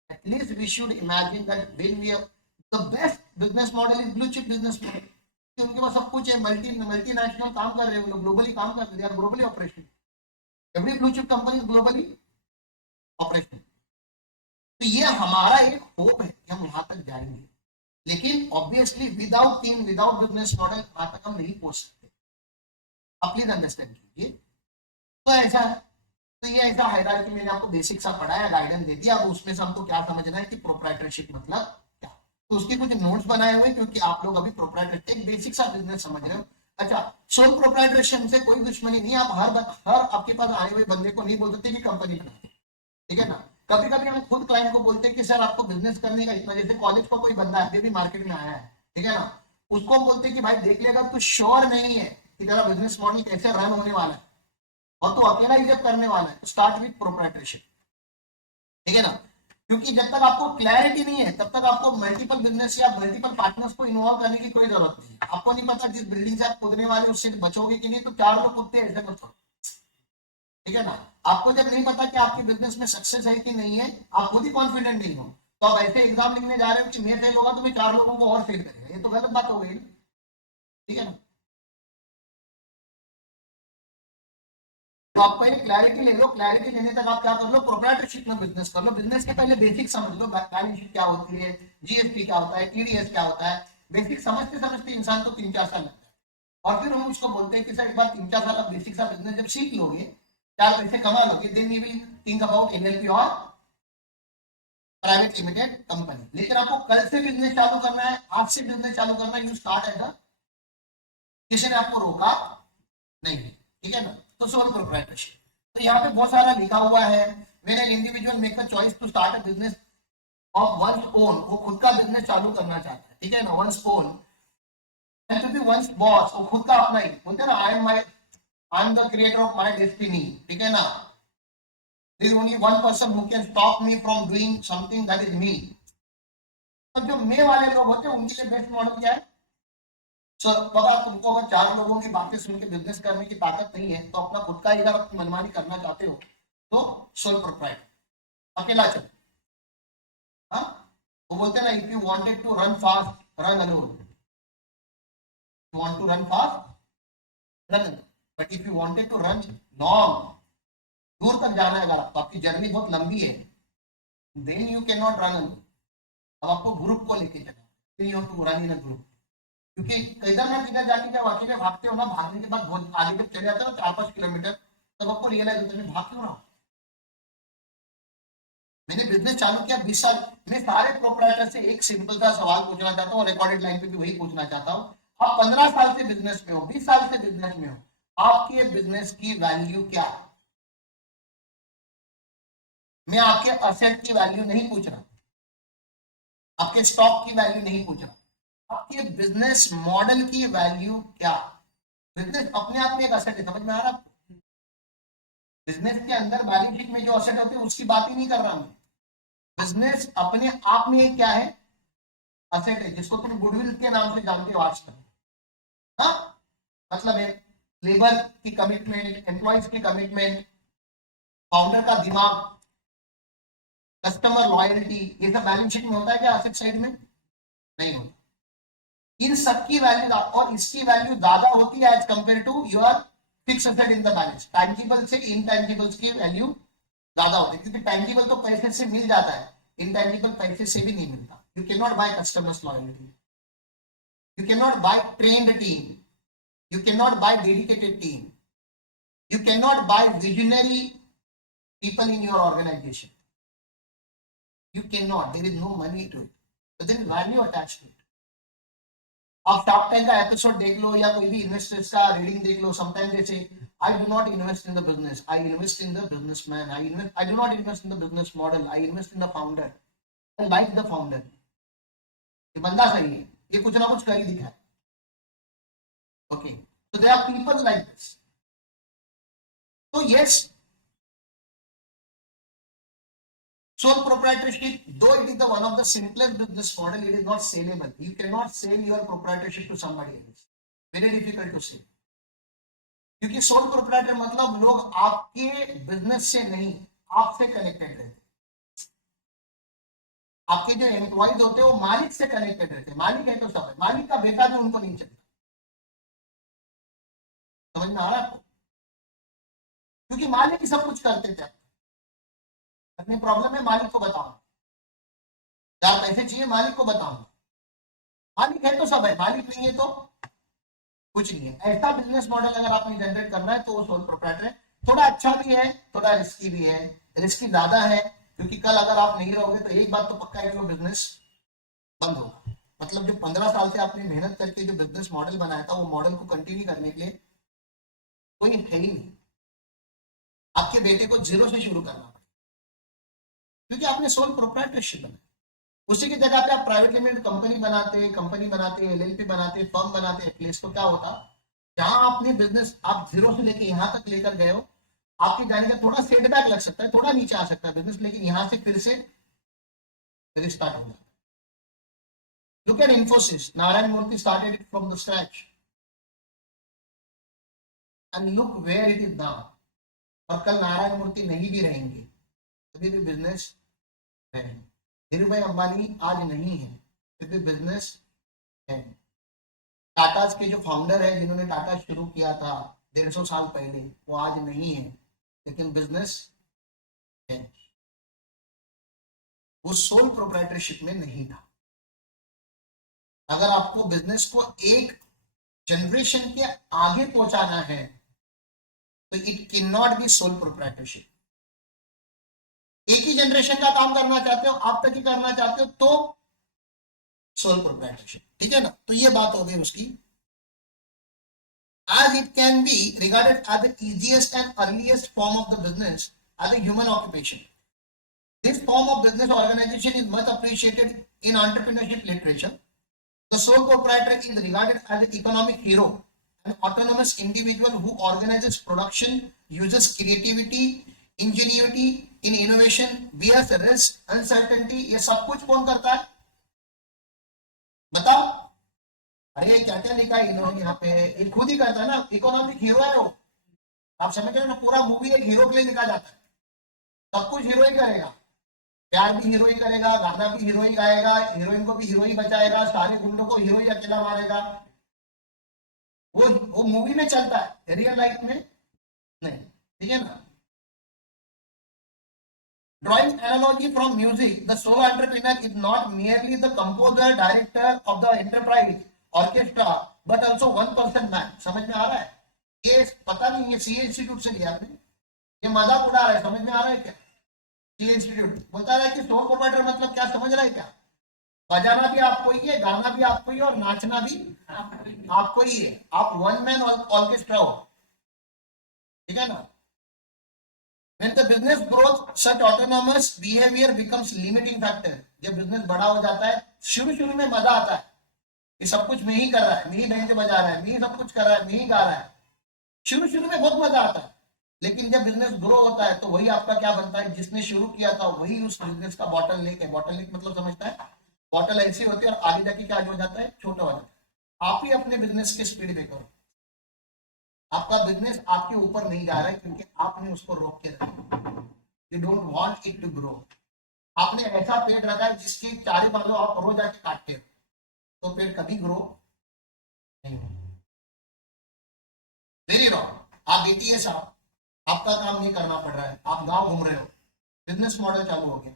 At least we should imagine that when we are the best business model is blue chip business model. उनके पास सब कुछ है, मल्टीनेशनल काम कर रहे हैं, वो लोग ग्लोबली काम कर रहे हैं, they are globally operation, every blue chip company globally operation. तो ये हमारा एक होप है कि हम वहां तक जाएंगे, लेकिन obviously without team, without business model वहां तक हम नहीं पहुंच सकते। आप प्लीज अंडरस्टैंड कीजिए। तो ऐसा है, तो ये ऐसा हायरार्की मैंने आपको बेसिक सा पढ़ाया, गाइडेंस दे दिया। अब उसमें से हमको क्या समझना है कि प्रोप्राइटरशिप मतलब क्या, तो उसके कुछ नोट्स बनाए हुए, क्योंकि आप लोग अभी प्रोप्राइटरशिप एक बेसिक सा बिजनेस समझ रहे हो। अच्छा, सोल प्रोप्राइटरशिप से कोई दुश्मनी नहीं, आप हर आपके पास आए हुए बंदे को नहीं बोल सकते कि कंपनी बना, ठीक है ना। कभी कभी हम खुद क्लाइंट को बोलते हैं कि सर आपको बिजनेस करने का इतना, जैसे कॉलेज का कोई बंदा अभी भी मार्केट में आया है, ठीक है ना, उसको बोलते हैं कि भाई देख लेगा, तो श्योर नहीं है कि तेरा बिजनेस मॉडल कैसे रन होने वाला है, और तो अकेला ही जब करने वाला है, तो स्टार्ट विद प्रोप्राइटरशिप, ठीक है ना। क्योंकि जब तक आपको क्लैरिटी नहीं है तब तक आपको मल्टीपल बिजनेस या मल्टीपल पार्टनर्स को इन्वॉल्व करने की कोई जरूरत नहीं है। आपको नहीं पता जिस बिल्डिंग से आप कूदने वाले उससे बचोगे कि नहीं, तो 4 लोग कूदते हैं, ऐसे मत करो, ठीक है ना। आपको जब नहीं पता कि आपके बिजनेस में सक्सेस है कि नहीं है, आप खुद ही कॉन्फिडेंट नहीं हो, तो आप ऐसे एग्जाम लिखने जा रहे हो कि मैं फेल होगा तो मैं 4 लोगों को और फेल करेगा, ये तो गलत बात हो गई, ठीक है ना। तो आप पहले क्लैरिटी ले लो, क्लैरिटी लेने तक आप क्या कर लो, प्रोप्राइटरशिप में बिजनेस कर लो। बिजनेस के पहले बेसिक समझ लो, बैलेंस शीट क्या होती है, जीएसटी क्या होता है, टीडीएस क्या होता है, बेसिक समझते समझते इंसान को 3-4 साल लगता है, और फिर हम उसको बोलते हैं कि सर एक बार 3-4 साल आप बेसिक सा बिजनेस जब सीख लोगे, 4 पैसे कमा लोगे, then you will think about LLP और प्राइवेट लिमिटेड कंपनी। लेकिन आपको कल से बिजनेस चालू करना है, आज से बिजनेस चालू करना है, यू स्टार्ट एट द, किसी ने आपको रोका नहीं, ठीक है ना। तो सोल प्रोप्राइटरशिप, तो यहाँ पे बहुत सारा लिखा हुआ है, when an individual make a choice to start a business of one's own, वो खुद का बिजनेस चालू करना चाहता है, ठीक है ना, one's own, and to be one's boss, वो खुद का अपना ही बोलते हैं ना, I am the creator of my destiny, ठीक है ना, there is only one person who can stop me from doing something, that is me। तो जो मैं वाले लोग होते हैं उनके लिए बेस्ट मॉडल क्या है, सर बघा तुमको अगर 4 लोगों की बातें सुन के बिजनेस करने की ताकत नहीं है, तो अपना खुद का ही अगर आप मनमानी करना चाहते हो तो सोल प्रोप्राइटर, अकेला चलो। हाँ, वो बोलते हैं ना, if you wanted to run fast run alone, want to run fast run alone, but if you wanted to run long, दूर तक जाना है अगर आपको, आपकी जर्नी बहुत लंबी है, then you can not run alone. अब आपको ग्रुप को लेके चलना, फिर you have to run in a group, क्योंकि इधर ना किधर जाके जब अकेले भागते हो ना, भागने के बाद बहुत आगे जब चले जाते हो 4-5 किलोमीटर, तब आपको रियलाइज होता है मैं भाग क्यों रहा हूँ। मैंने बिजनेस चालू किया 20 साल, मैं सारे प्रोप्राइटर से एक सिंपल सा सवाल पूछना चाहता हूँ, रिकॉर्डेड लाइन पे भी वही पूछना चाहता हूँ, आप 15 साल से बिजनेस में हो, 20 साल से बिजनेस में हो, आपके बिजनेस की वैल्यू क्या है। मैं आपके असेट की वैल्यू नहीं पूछ रहा, आपके स्टॉक की वैल्यू नहीं पूछ रहा, आपके बिजनेस मॉडल की वैल्यू क्या। बिजनेस अपने आप में एक असेट है, समझ में आ रहा है। बिजनेस के अंदर बैलेंस शीट में जो असेट होते हैं उसकी बात ही नहीं कर रहा मैं, बिजनेस अपने आप में एक क्या है, असेट है, जिसको तुम गुडविल के नाम से जानते हो आज तक। हाँ, मतलब है लेबर की कमिटमेंट, एम्प्लॉयज की कमिटमेंट, फाउंडर का दिमाग, कस्टमर लॉयल्टी, ये सब बैलेंस शीट में होता है क्या असेट साइड में, नहीं होता। इन सबकी वैल्यू और इसकी वैल्यू ज्यादा होती है as compare to your fix asset in the balance. Tangible से इनटैंजिबल्स की वैल्यू ज्यादा होती है, क्योंकि टैंजिबल तो पैसे से मिल जाता है, इनटैंजिबल पैसे से भी नहीं मिलता। You can not buy customers loyalty, you can not buy trained team, you can not buy dedicated team, you can not buy visionary people in your organization, you cannot, there is no money to it, but there is value attached to it। आप top 10 का episode देख लो या कोई भी investors का reading देख लो, sometimes they से I do not invest in the business, I invest in the businessman, I do not invest in the business model, I invest in the founder, I like the founder, ये बंदा सही है, ये कुछ ना कुछ कर ही दिखा है। Okay, so there are people like this। तो yes, sole proprietorship, though it is the one of the simplest business model, it is not saleable, you cannot sell your proprietorship to somebody else, very difficult to sell, क्योंकि sole proprietor मतलब लोग आपके business से नहीं, आपसे connected रहते, आपके जो एम्प्लॉयज होते हैं वो मालिक से कनेक्टेड रहते, मालिक है तो सब है, मालिक का बेटा भी उनको नहीं चलता, समझ में आ रहा है आपको, क्योंकि मालिक ही सब कुछ करते थे। अपनी प्रॉब्लम है मालिक को बताऊं, यार पैसे चाहिए मालिक को बताऊं, मालिक है तो सब है, मालिक नहीं है तो कुछ नहीं है। ऐसा बिजनेस मॉडल अगर आपने जनरेट करना है तो वो सोल प्रोप्राइटर है। थोड़ा अच्छा भी है, थोड़ा रिस्की भी है, रिस्की ज्यादा है, क्योंकि कल अगर आप नहीं रहोगे तो एक बात तो पक्का है कि वो बिजनेस बंद होगा। मतलब जो 15 साल से आपने मेहनत करके जो बिजनेस मॉडल बनाया था, वो मॉडल को कंटिन्यू करने के लिए कोई है ही नहीं, आपके बेटे को जीरो से शुरू करना पड़ेगा, क्योंकि आपने सोल प्रोप्राइटरशिप बनाया। उसी की जगह पे आप प्राइवेट लिमिटेड कंपनी बनाते एलएलपी बनाते, फर्म बनाते एटलीस्ट, तो क्या होता, जहां आपने बिजनेस आप जीरो से लेके यहां तक लेकर गए हो, आपके जाने का थोड़ा सेटबैक लग सकता है, थोड़ा नीचे आ सकता है बिजनेस, लेकिन यहां से फिर से रिस्टार्ट हो जाता है। Look at Infosys, Narayana Murthy started it from the scratch and look where it is now. और कल नारायण मूर्ति नहीं भी रहेंगे, तभी भी बिजनेस रहेंगे। धीरू भाई अंबानी आज नहीं है, फिर भी बिजनेस है। टाटा के जो फाउंडर है, जिन्होंने टाटा शुरू किया था 150 साल पहले, वो आज नहीं है, लेकिन बिजनेस है। वो सोल प्रोप्राइटरशिप में नहीं था। अगर आपको बिजनेस को एक जनरेशन के आगे पहुंचाना है तो it can not B sole proprietorship. एक ही जनरेशन का काम करना चाहते हो, आप तक ही करना चाहते हो तो सोल प्रोप्राइटरशिप, ठीक है ना। तो ये बात हो गई उसकी। as it can be regarded as the easiest and earliest form of the business as a human occupation. This form of business organization is much appreciated in entrepreneurship literature. The sole proprietor is regarded as an economic hero, an autonomous individual who organizes production, uses creativity, ingenuity in innovation, bears risk, uncertainty. ये सब कुछ कौन करता है बताओ? अरे क्या क्या लिखा है इन्होंने यहाँ पे, ये खुद ही करता है ना, इकोनॉमिक हीरो है वो। आप समझ रहे हो ना, पूरा मूवी एक हीरो के लिए लिखा जाता है, सब कुछ हीरो ही करेगा, प्यार भी हीरो ही करेगा, गाना भी हीरो ही गाएगा, हीरोइन को भी हीरो ही बचाएगा, सारे गुंडों को हीरो ही अकेला मारेगा। वो मूवी में चलता है, रियल लाइफ में नहीं, ठीक है ना। Drawing analogy from music, the solo entrepreneur is not merely the composer, director of the enterprise orchestra, but also one person man. समझ में आ रहा है? ये पता नहीं, ये सीए इंस्टीट्यूट से लिया आपने, ये मजाक उड़ा रहा है, समझ में आ रहा है क्या? सीए इंस्टीट्यूट बता रहा है कि सोल प्रोप्राइटर मतलब क्या, समझ रहा है क्या? बजाना भी आपको ही है, गाना भी आपको ही है और नाचना भी आपको ही है। आप वन मैन ऑर्केस्ट्रा हो, ठीक है ना। When the business grows, such autonomous behavior becomes limiting factor. जब बिजनेस बड़ा हो जाता है, शुरू में मजा आता है कि सब कुछ मैं ही कर रहा है, मैं ही बैंड बजा रहा है, मैं ही सब कुछ कर रहा है, मैं ही गा रहा है, शुरू में बहुत मजा आता है। लेकिन जब बिजनेस ग्रो होता है तो वही आपका क्या बनता है, जिसने शुरू किया था वही उस बिजनेस का बॉटल लेक है। बॉटल लेक मतलब समझता है, बॉटल ऐसी होती है और आगे जाके क्या हो जाता है, छोटा हो जाता है। आप ही अपने बिजनेस की स्पीड में करो, आपका बिजनेस आपके ऊपर नहीं जा रहा है क्योंकि आपने उसको रोक के रखा, you don't want it to grow. आपने ऐसा पेड़ रखा है जिसके चारे बाजू आप रोज आके काटते हो, तो पेड़ कभी ग्रो नहीं होगा। Very wrong. आप बेटी है साहब, आपका काम नहीं करना पड़ रहा है, आप गांव घूम रहे हो, बिजनेस मॉडल चालू हो गया।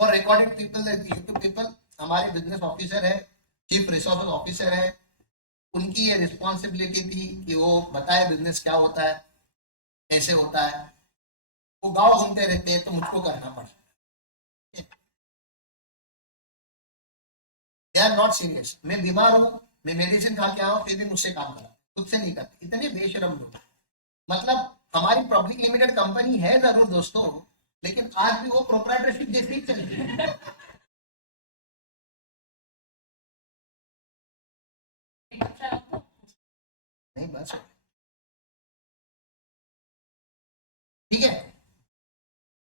For recorded people, YouTube people, हमारे बिजनेस ऑफिसर है, चीफ रिसोर्स ऑफिसर है, उनकी ये रिस्पॉन्सिबिलिटी थी कि वो बताए बिजनेस क्या होता है, कैसे होता है। वो गांव घूमते रहते हैं तो मुझको करना पड़ा। They are not serious. मैं बीमार हूं, मैं मेडिसिन खा के आऊं, फिर भी मुझसे काम करा, खुद से नहीं करते, इतने बेशरम लोग। मतलब हमारी पब्लिक लिमिटेड कंपनी है जरूर दोस्तों, लेकिन आज भी वो प्रोप्राइटरशिप जैसे ही चल रही है। नहीं बस ठीक है।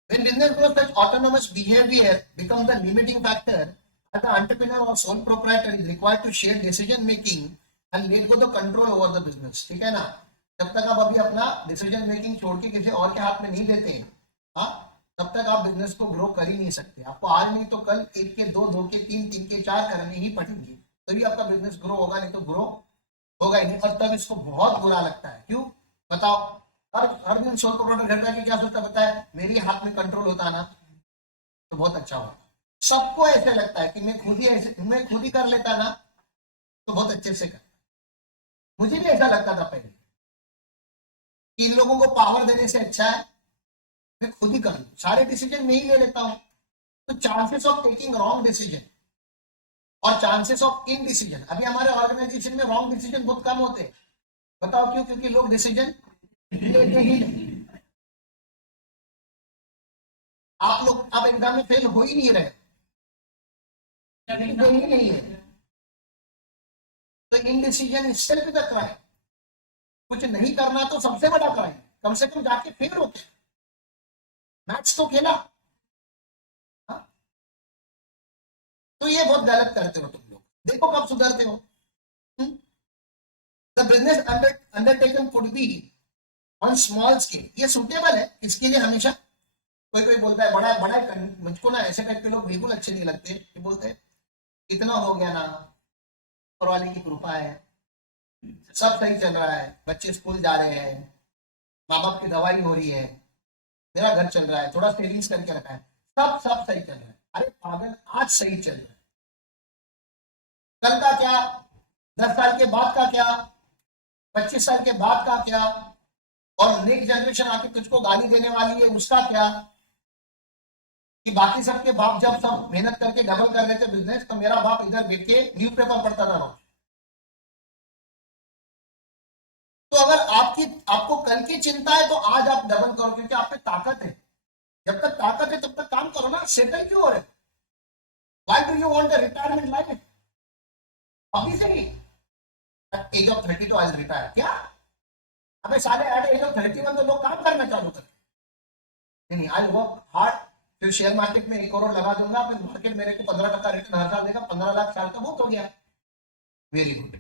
When business grows, such autonomous behavior becomes the limiting factor, as the entrepreneur or sole proprietor is required to share decision making and let go the control over the business. ठीक है ना। जब तक आप अभी अपना डिसीजन मेकिंग छोड़ के किसी और के हाथ में नहीं देते हैं, हाँ, तब तक आप बिजनेस को ग्रो कर ही नहीं सकते। आपको आज नहीं तो कल एक के दो, दो के तीन, तीन के चार करने ही पड़ेंगे, तभी आपका बिजनेस ग्रो होगा, नहीं तो ग्रो होगा ही नहीं। और तब इसको बहुत बुरा लगता है, क्यों बताओ? हर दिन सोल प्रोप्राइटर घर पे क्या सोचता पता है, मेरी हाथ में कंट्रोल होता ना तो बहुत अच्छा होता। सबको ऐसे लगता है कि मैं खुद ही कर लेता ना तो बहुत अच्छे से कर। मुझे भी ऐसा लगता था पहले कि इन लोगों को पावर देने से अच्छा है मैं खुद ही कर लूं, सारे डिसीजन मैं ही ले लेता हूं। तो chances of taking wrong decision और चांसेस ऑफ इन डिसीजन, अभी हमारे ऑर्गेनाइजेशन में रॉन्ग डिसीजन बहुत कम होते हैं। बताओ क्यों? क्योंकि लोग डिसीजन लेते ही नहीं। आप लोग अब एग्जाम में फेल हो ही नहीं रहे, ही नहीं है, तो in decision self the crime. कुछ नहीं करना तो सबसे बड़ा क्राइम, कम से कम जाके फेल होते। मैथ्स तो खेला, हाँ? तो ये बहुत गलत करते हो तुम लोग, देखो कब सुधरते हो। The business undertaken could be on small scale. ये सुटेबल है इसके लिए हमेशा। कोई बोलता है बड़ा बड़ा, मुझको ना ऐसे टाइप के लोग बिल्कुल अच्छे नहीं लगते। ये बोलते हैं इतना हो गया ना, ऊपर वाले की कृपा है, सब सही चल रहा है, बच्चे स्कूल जा रहे हैं, माँ बाप की दवाई हो रही है, मेरा घर चल रहा है, थोड़ा सेविंग्स करके रखा है, सब सही चल रहा है। अरे पागल, आज सही चल रहा है, कल का क्या, 10 साल के बाद का क्या, 25 साल के बाद का क्या, और नेक्स्ट जनरेशन आके तुझको गाली देने वाली है उसका क्या, कि बाकी सबके बाप जब सब मेहनत करके डबल कर रहे थे बिजनेस, तो मेरा बाप इधर बैठ के न्यूज़पेपर पढ़ता था रोज। तो अगर आपको कल की चिंता है तो आज आप डबल करो, क्योंकि आप पे ताकत है। जब तक ताकत है तब तक काम करो ना, सेटल क्यों हो रहे? Why do you want the retirement life? अभी से ही age of 32 I will retire, क्या? अबे साले एट एज ऑफ 31 तो लोग काम करना चालू कर। नहीं, आई वर्क हार्ड, फिर शेयर मार्केट में 1 करोड़ लगा दूंगा, फिर मार्केट मेरे को 15% रिटर्न हर साल देगा, 15 लाख साल का बहुत हो गया। वेरी गुड,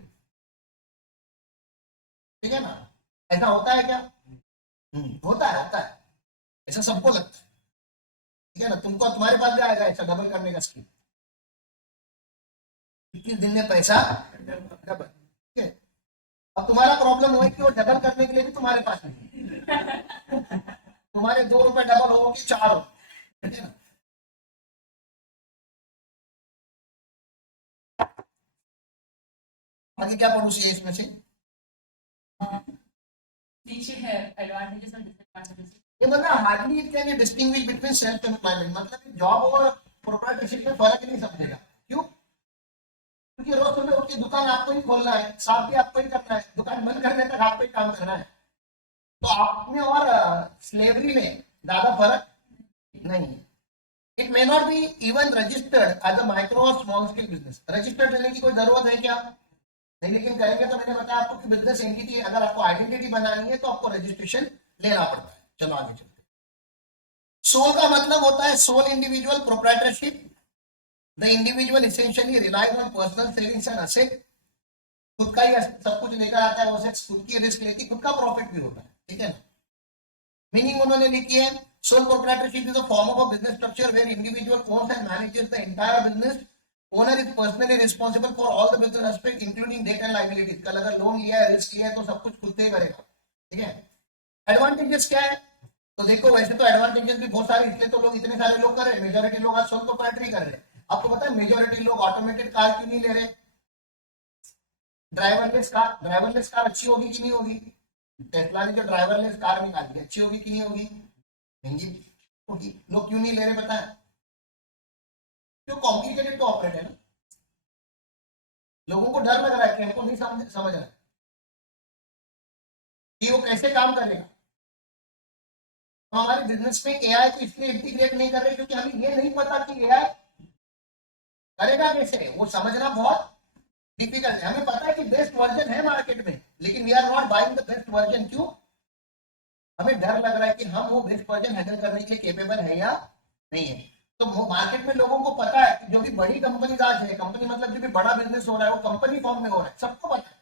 ठीक है ना? ऐसा होता है क्या? होता है, ऐसा सबको लगता है, ठीक है ना? तुमको तुम्हारे पास भी आएगा ऐसा डबल करने का स्कीम, 21 दिन में पैसा डबल, ठीक है? अब तुम्हारा प्रॉब्लम हुआ कि वो डबल करने के लिए भी तुम्हारे पास नहीं, तुम्हारे 2 रुपए डबल हो कि 4 हो, ठीक है ना? आगे क्या पढ़ू चाहिए इसमें से? नीचे है एडवांटेजेस और डिसएडवांटेजेस। ये मतलब hardly it can distinguish between self employment, मतलब जॉब और प्रोप्राइटरशिप में फर्क नहीं समझेगा। क्यों? क्योंकि रोज सुबह उठ के दुकान आपको ही खोलना है, साफ भी आपको ही करना है, दुकान बंद करने तक आपको ही काम करना है। तो आप में और स्लेवरी में ज्यादा फर्क नहीं है। It may not be even registered as a micro और स्मॉल स्केल बिजनेस। रजिस्टर्ड लेने की कोई जरूरत है क्या? नहीं, लेकिन करेंगे तो मैंने बताया आपको कि बिजनेस एंटिटी, अगर आपको आइडेंटिटी बनानी है तो आपको रजिस्ट्रेशन लेना पड़ता है। चलो आगे चलते हैं। सोल का मतलब होता है sole individual proprietorship. The individual essentially relies on personal savings and asset. खुद का ही सब कुछ लेकर आता है, वो खुद की रिस्क लेती, खुद का प्रॉफिट भी होता है, ठीक है ना? मीनिंग उन्होंने लिखी है, sole proprietorship is a form of a business structure where individual owns and manages the entire business. Owner is personally responsible for all the business aspect including debt and liabilities. कल अगर loan लिया है, risk लिया है, तो सब कुछ खुद से ही करेगा, ठीक है? एडवांटेजेस क्या है? तो देखो, वैसे तो एडवांटेजेस भी बहुत सारे, इसलिए तो लोग इतने सारे लोग कर रहे हैं, मेजोरिटी लोग आज सोल प्रोप्राइटरी कर रहे हैं। आपको पता है मेजोरिटी लोग ऑटोमेटेड कार क्यों नहीं ले रहे? ड्राइवरलेस कार अच्छी होगी कि नहीं होगी? टेस्ला ने जो ड्राइवरलेस कार निकाली, अच्छी होगी कि नहीं होगी? महंगी होगी। लोग क्यों नहीं ले रहे पता है? क्यों? कॉम्प्लिकेटेड तो ऑपरेट है ना, लोगों को डर लग रहा है कि हमको नहीं समझ रहा है कि वो कैसे काम करेगा। हम हमारे बिजनेस में एआई को इसलिए इंटीग्रेट नहीं कर रहे क्योंकि हमें ये नहीं पता कि एआई करेगा कैसे, वो समझना बहुत डिफिकल्ट है। हमें पता है कि बेस्ट वर्जन है मार्केट में, लेकिन we are not buying the best version. क्यों? हमें डर लग रहा है कि हम वो बेस्ट वर्जन हैंडल करने के लिए केपेबल है या नहीं है। तो मार्केट में लोगों को पता है कि जो भी बड़ी कंपनी आज है, कंपनी मतलब जो भी बड़ा बिजनेस हो रहा है वो कंपनी फॉर्म में हो रहा है, सबको पता है।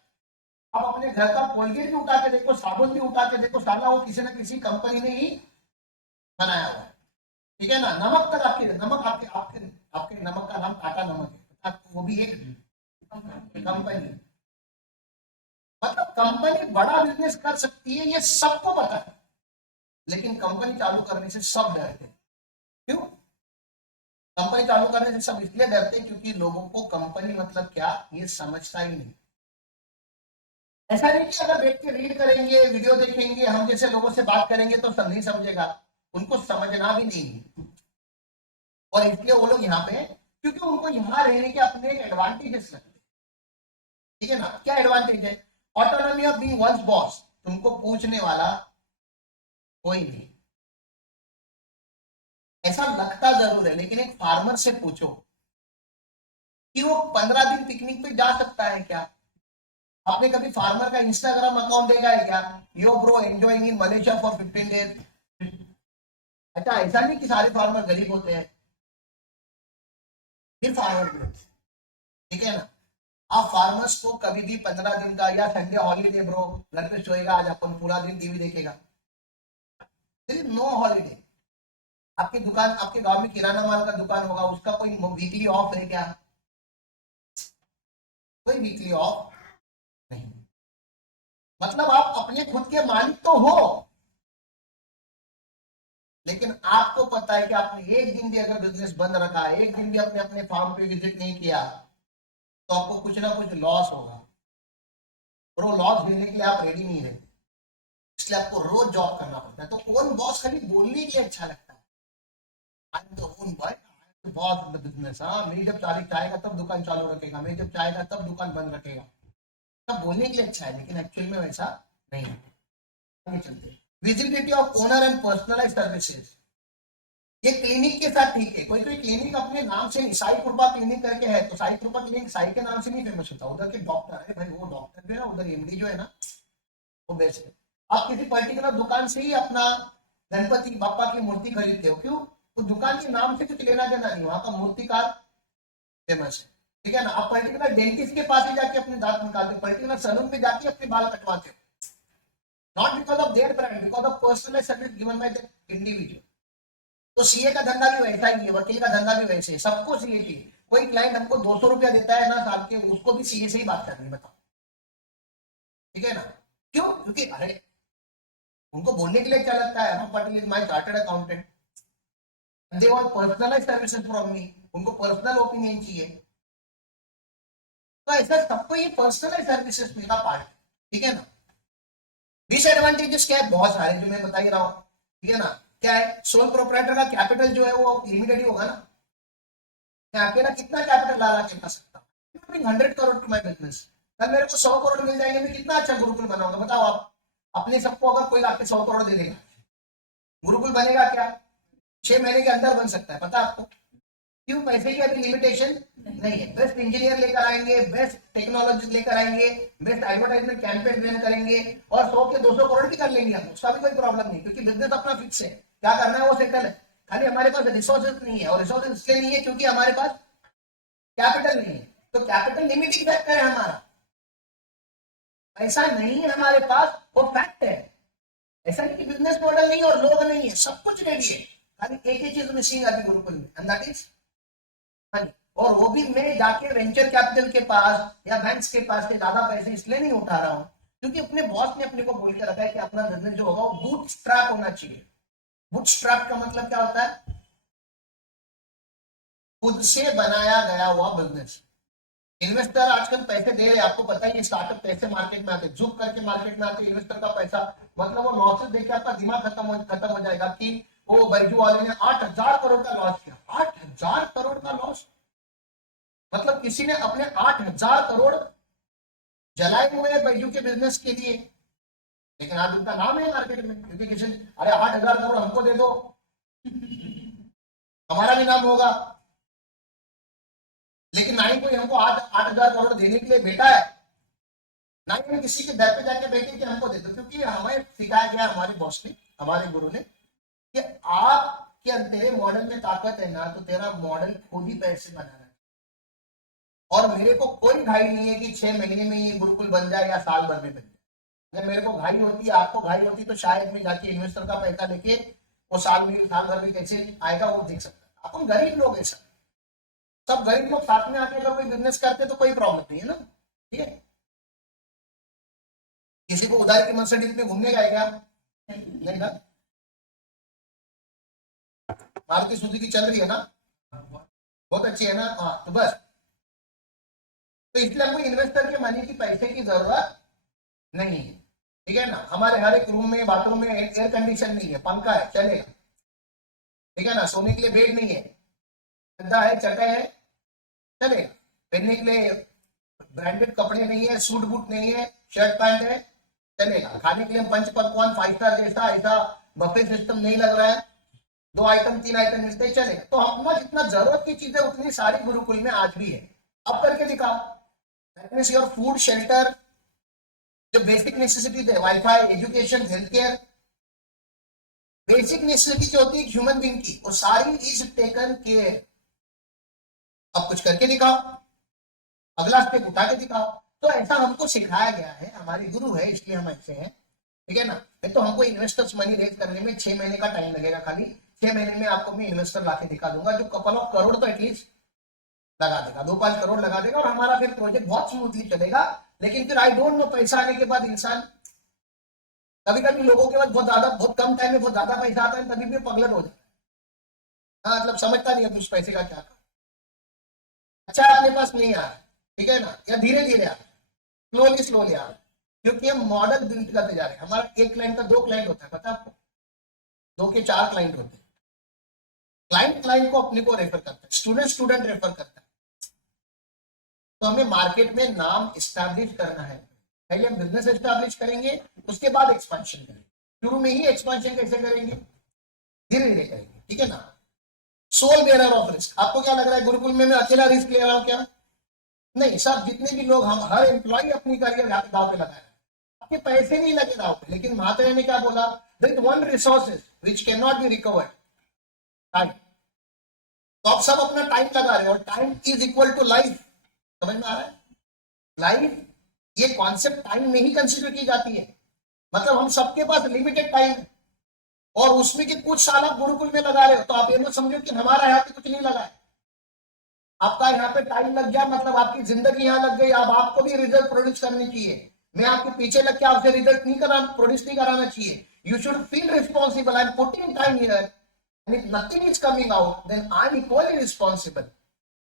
आप अपने घर का कोलगेट भी उठा के देखो, साबुन भी उठा के देखो, साला वो किसी न किसी कंपनी ने ही बनाया हुआ है, ठीक है ना? नमक तक आपके आपके आपके नमक का नाम टाटा नमक है, वो भी एक कंपनी। मतलब कंपनी बड़ा बिजनेस कर सकती है, ये सबको पता है, लेकिन कंपनी चालू करने से सब डरते हैं। क्यों? कंपनी चालू करने से सब इसलिए डरते हैं क्योंकि लोगों को कंपनी मतलब क्या ये समझता ही नहीं। ऐसा नहीं कि अगर बैठ के रीड करेंगे, वीडियो देखेंगे, हम जैसे लोगों से बात करेंगे तो सब नहीं समझेगा, उनको समझना भी नहीं। और इसलिए वो लोग यहाँ पे, क्योंकि उनको यहाँ रहने के अपने एडवांटेजेस लगते हैं, ठीक है ना? क्या एडवांटेज है? Autonomy of being one's boss, तुमको पूछने वाला कोई नहीं। ऐसा लगता जरूर है, लेकिन एक फार्मर से पूछो कि वो 15 दिन पिकनिक पे जा सकता है क्या? आपने कभी फार्मर का इंस्टाग्राम अकाउंट देखा है क्या? यो bro enjoying in Malaysia for 15 days. अच्छा, ऐसा नहीं कि सारे फार्मर गरीब होते हैं, फिर फार्मर भी होते हैं, ठीक है ना? आप फार्मर्स को कभी भी 15 दिन का या संडे हॉलीडे ब्रो, घर पे सोएगा, आज अपन पूरा दिन टीवी देखेगा, नो हॉलीडे। आपकी दुकान, आपके गांव में किराना माल का दुकान होगा, उसका कोई वीकली ऑफ है क्या? कोई वीकली ऑफ नहीं। मतलब आप अपने खुद के मालिक तो हो, लेकिन आपको पता है कि आपने एक दिन भी अगर बिजनेस बंद रखा, एक दिन भी अपने अपने फार्म पे विजिट नहीं किया, तो आपको कुछ ना कुछ लॉस होगा, और वो लॉस देने के लिए आप रेडी नहीं रहे, इसलिए आपको रोज जॉब करना पड़ता है। तो ओन बॉस खाली बोलने के लिए अच्छा लगता है, आई am the own boy, boss the business. हाँ, मेरी जब तारीख चाहेगा तब दुकान चालू रखेगा, मेरी जब चाहेगा तब दुकान बंद रखेगा, सब बोलने के लिए अच्छा है, लेकिन एक्चुअल में वैसा नहीं है। आगे चलते, visibility of owner and personalised services, ये क्लिनिक के साथ ठीक है। कोई कोई क्लिनिक अपने नाम से नहीं, साई कृपा क्लिनिक करके है, तो साई कृपा क्लिनिक साई के नाम से नहीं फेमस होता, उधर के डॉक्टर है भाई, वो डॉक्टर जो है उधर एमडी जो है ना, वो बेस्ट है। आप किसी पर्टिकुलर दुकान से ही अपना गणपति बापा की मूर्ति खरीदते हो, क्यों? तो दुकान के नाम से कुछ लेना देना नहीं, वहां का मूर्तिकार फेमस है, ठीक है ना। आप पर्टिकुलर डेंटिस्ट के पास ही जाके अपने दांत निकालते हो, पर्टिकुलर सैलून पे जाके अपने बाल कटवाते हो, not because of their brand, because of personalised service given by the individual. तो सीए का धंधा भी वैसा ही है, वकील का धंधा भी वैसे है, सबको सीए की। कोई क्लाइंट हमको 200 रुपया देता है ना साल के, उसको भी सीए से ही बात करनी है, बताओ, ठीक है ना। क्यों? क्योंकि अरे उनको बोलने के लिए क्या लगता है, Ram Patil is my chartered accountant, they want personalised services from me, उनको पर्सनल ओपिनियन चाहिए। तो ऐसा सबको ये पर्सनलाइज्ड सर्विसेज का पार्ट, ठीक है ना। डिसएडवांटेजेस क्या है? बहुत सारे, जो मैं बता ही रहा हूं, ठीक है ना। क्या है? सोल प्रोप्राइटर का कैपिटल जो है वो लिमिटेड ही होगा ना, मैं अकेला कितना कैपिटल ला के ला सकता हूँ? 100 करोड़ टू माय बिजनेस, कल मेरे को 100 करोड़ मिल जाएंगे, मैं कितना अच्छा गुरुकुल बनाऊंगा, बताओ आप। अपने सबको अगर कोई लाके 100 करोड़ दे देगा, गुरुकुल बनेगा क्या? 6 महीने के अंदर बन सकता है, पता आपको क्यों? पैसे की अभी लिमिटेशन नहीं है। बेस्ट इंजीनियर लेकर आएंगे, बेस्ट टेक्नोलॉजी लेकर आएंगे, बेस्ट एडवर्टाइजमेंट कैंपेन रन करेंगे, और 100 के 200 करोड़ भी कर लेंगे हम, उसका भी कोई प्रॉब्लम नहीं, क्योंकि बिजनेस अपना फिक्स है, क्या करना है वो सेटल है। खाली हमारे पास रिसोर्सेज नहीं है, और रिसोर्सेज इसलिए नहीं है क्योंकि हमारे पास कैपिटल नहीं है। तो कैपिटल लिमिटिंग फैक्टर है हमारा, पैसा नहीं है हमारे पास, वो फैक्ट है। ऐसा नहीं कि बिजनेस मॉडल नहीं और लोग नहीं है, सब कुछ रेडी है, खाली एक ही चीज मिसिंग है अभी गुरुकुल में, एंड दैट इज मनी। और वो भी मैं जाके वेंचर कैपिटल के पास या बैंक्स के पास से ज्यादा पैसे इसलिए नहीं उठा रहा हूँ, क्योंकि अपने बॉस ने अपने को बोल के रखा है कि अपना बिजनेस जो होगा वो बूटस्ट्रैप होना चाहिए। बूटस्ट्रैप का मतलब क्या होता है? खुद से बनाया गया हुआ बिजनेस। इन्वेस्टर आजकल पैसे दे रहे हैं, आपको पता ही है, स्टार्टअप पैसे मार्केट में आते, झुक करके मार्केट में आते, इन्वेस्टर का पैसा, मतलब वो लॉसेस देके आपका दिमाग खत्म हो जाएगा कि वो बैजू वाले ने 8,000 करोड़ का लॉस किया। 8,000 करोड़ का लॉस, मतलब किसी ने अपने 8,000 करोड़ जलाए हुए हैं बैजू के बिजनेस के लिए, लेकिन आज उनका नाम है मार्केट में, क्योंकि किसी ने अरे 8,000 करोड़ हमको दे दो, हमारा भी नाम होगा। लेकिन ना ही कोई हमको 8,000 करोड़ देने के लिए बैठा है, ना ही हम किसी के दर पे जाके बैठे कि हमको दे दो, क्योंकि हमें सिखाया गया हमारे बॉस ने, हमारे गुरु ने, कि आपके तेरे मॉडल में ताकत है ना, तो तेरा मॉडल खुद ही पैसे बनाना है। और मेरे को कोई घाई नहीं है कि 6 महीने में ये गुरुकुल बन जाए या साल भर में बन जाए। जब मेरे को घाई होती है, आपको घाई होती, तो शायद मैं जाके इन्वेस्टर का पैसा लेके वो साल भर में कैसे आएगा वो देख सकता है। अपन गरीब लोग है, सब गरीब लोग साथ में आके अगर कोई बिजनेस करते तो कोई प्रॉब्लम नहीं है ना, ठीक है। किसी को उधार की मर्सिडीज में घूमने गए क्या? नहीं ना। मारुति सुजुकी चल रही है ना, बहुत अच्छी है ना, हाँ, तो बस। तो इसलिए हमको इन्वेस्टर के मनी की, पैसे की जरूरत नहीं है, ठीक है ना। हमारे हर एक रूम में, बाथरूम में एयर कंडीशन नहीं है, पंखा है, चलेगा, ठीक है ना। सोने के लिए बेड नहीं है, गद्दा है, चटाई है, चलेगा। पहनने के लिए ब्रांडेड कपड़े नहीं है, सूट बूट नहीं है, शर्ट पैंट है, चलेगा। खाने के लिए पंच पकवान 5 स्टार जैसा ऐसा बफे सिस्टम नहीं लग रहा है, 2 आइटम 3 आइटम मिलते ही चलेगा। तो हमको जितना जरूरत की चीजें उतनी सारी गुरुकुल में आज भी है। अब करके दिखाओ, that means your food, shelter, जो बेसिक नेसेसिटीज है, wifi, education, health care, basic necessity जो होती है ह्यूमन बीइंग की, वो सारी इज टेकन केयर। अब कुछ करके दिखाओ, अगला स्टेप उठा के दिखाओ। तो ऐसा हमको सिखाया गया है, हमारे गुरु है इसलिए हम ऐसे हैं, ठीक है ना। तो हमको इन्वेस्टर्स मनी रेज करने में 6 महीने का टाइम लगेगा, खाली 6 महीने में आपको मैं इन्वेस्टर लाके दिखा दूंगा, जो कपल ऑफ करोड़ तो एटलीस्ट लगा देगा, 2-5 करोड़ लगा देगा, और हमारा फिर प्रोजेक्ट बहुत स्मूथली चलेगा। लेकिन फिर आई डोंट नो, पैसा आने के बाद इंसान कभी कभी लोगों के पास बहुत कम टाइम में बहुत ज्यादा पैसा आता है, तभी भी पगलट हो जाता है। हाँ, मतलब समझता नहीं है उस पैसे का क्या करो। अच्छा अपने पास नहीं आ रहा है, ठीक है ना, या धीरे धीरे आ रहा है, स्लोली आ रहा है, क्योंकि हम मॉडल बिल्ड करते जा रहे हैं। हमारा एक क्लाइंट का 2 क्लाइंट होता है, पता है आपको, 2 के 4 क्लाइंट होते हैं। क्लाइंट को अपने को रेफर करता है, स्टूडेंट रेफर करता है। तो हमें मार्केट में नाम इस्टेब्लिश करना है। पहले हम बिजनेस एस्टैब्लिश करेंगे, उसके बाद एक्सपेंशन करेंगे। शुरू में ही एक्सपेंशन कैसे करेंगे, धीरे धीरे करेंगे, ठीक है ना। सोल बेयरर ऑफ रिस्क, आपको क्या लग रहा है गुरुकुल में मैं अकेला रिस्क ले रहा हूं क्या? नहीं, सब जितने भी लोग, हम हर एम्प्लॉय अपनी करियर दाव पे लगा है। आपके पैसे नहीं लगे दाव पे, लेकिन महात्मा ने क्या बोला, there is one resources which can not be recovered, time. तो आप सब अपना टाइम लगा रहे हो, और time is equal to life. समझ में आ रहा है? लाइफ, ये कॉन्सेप्ट टाइम में ही कंसीडर की जाती है। मतलब हम सबके पास लिमिटेड टाइम है, और उसमें के कुछ साल आप गुरुकुल में लगा रहे हो, तो आप ये मत समझो कि हमारा यहाँ पे कुछ नहीं लगा है। आपका यहाँ पे टाइम लग गया, मतलब आपकी जिंदगी यहाँ लग गई। अब आपको भी रिजल्ट प्रोड्यूस करनी चाहिए। मैं आपके पीछे लग के आपसे रिजल्ट नहीं प्रोड्यूस नहीं कराना चाहिए। You should feel responsible, I am putting time here, and if nothing is coming out, then I am equally responsible.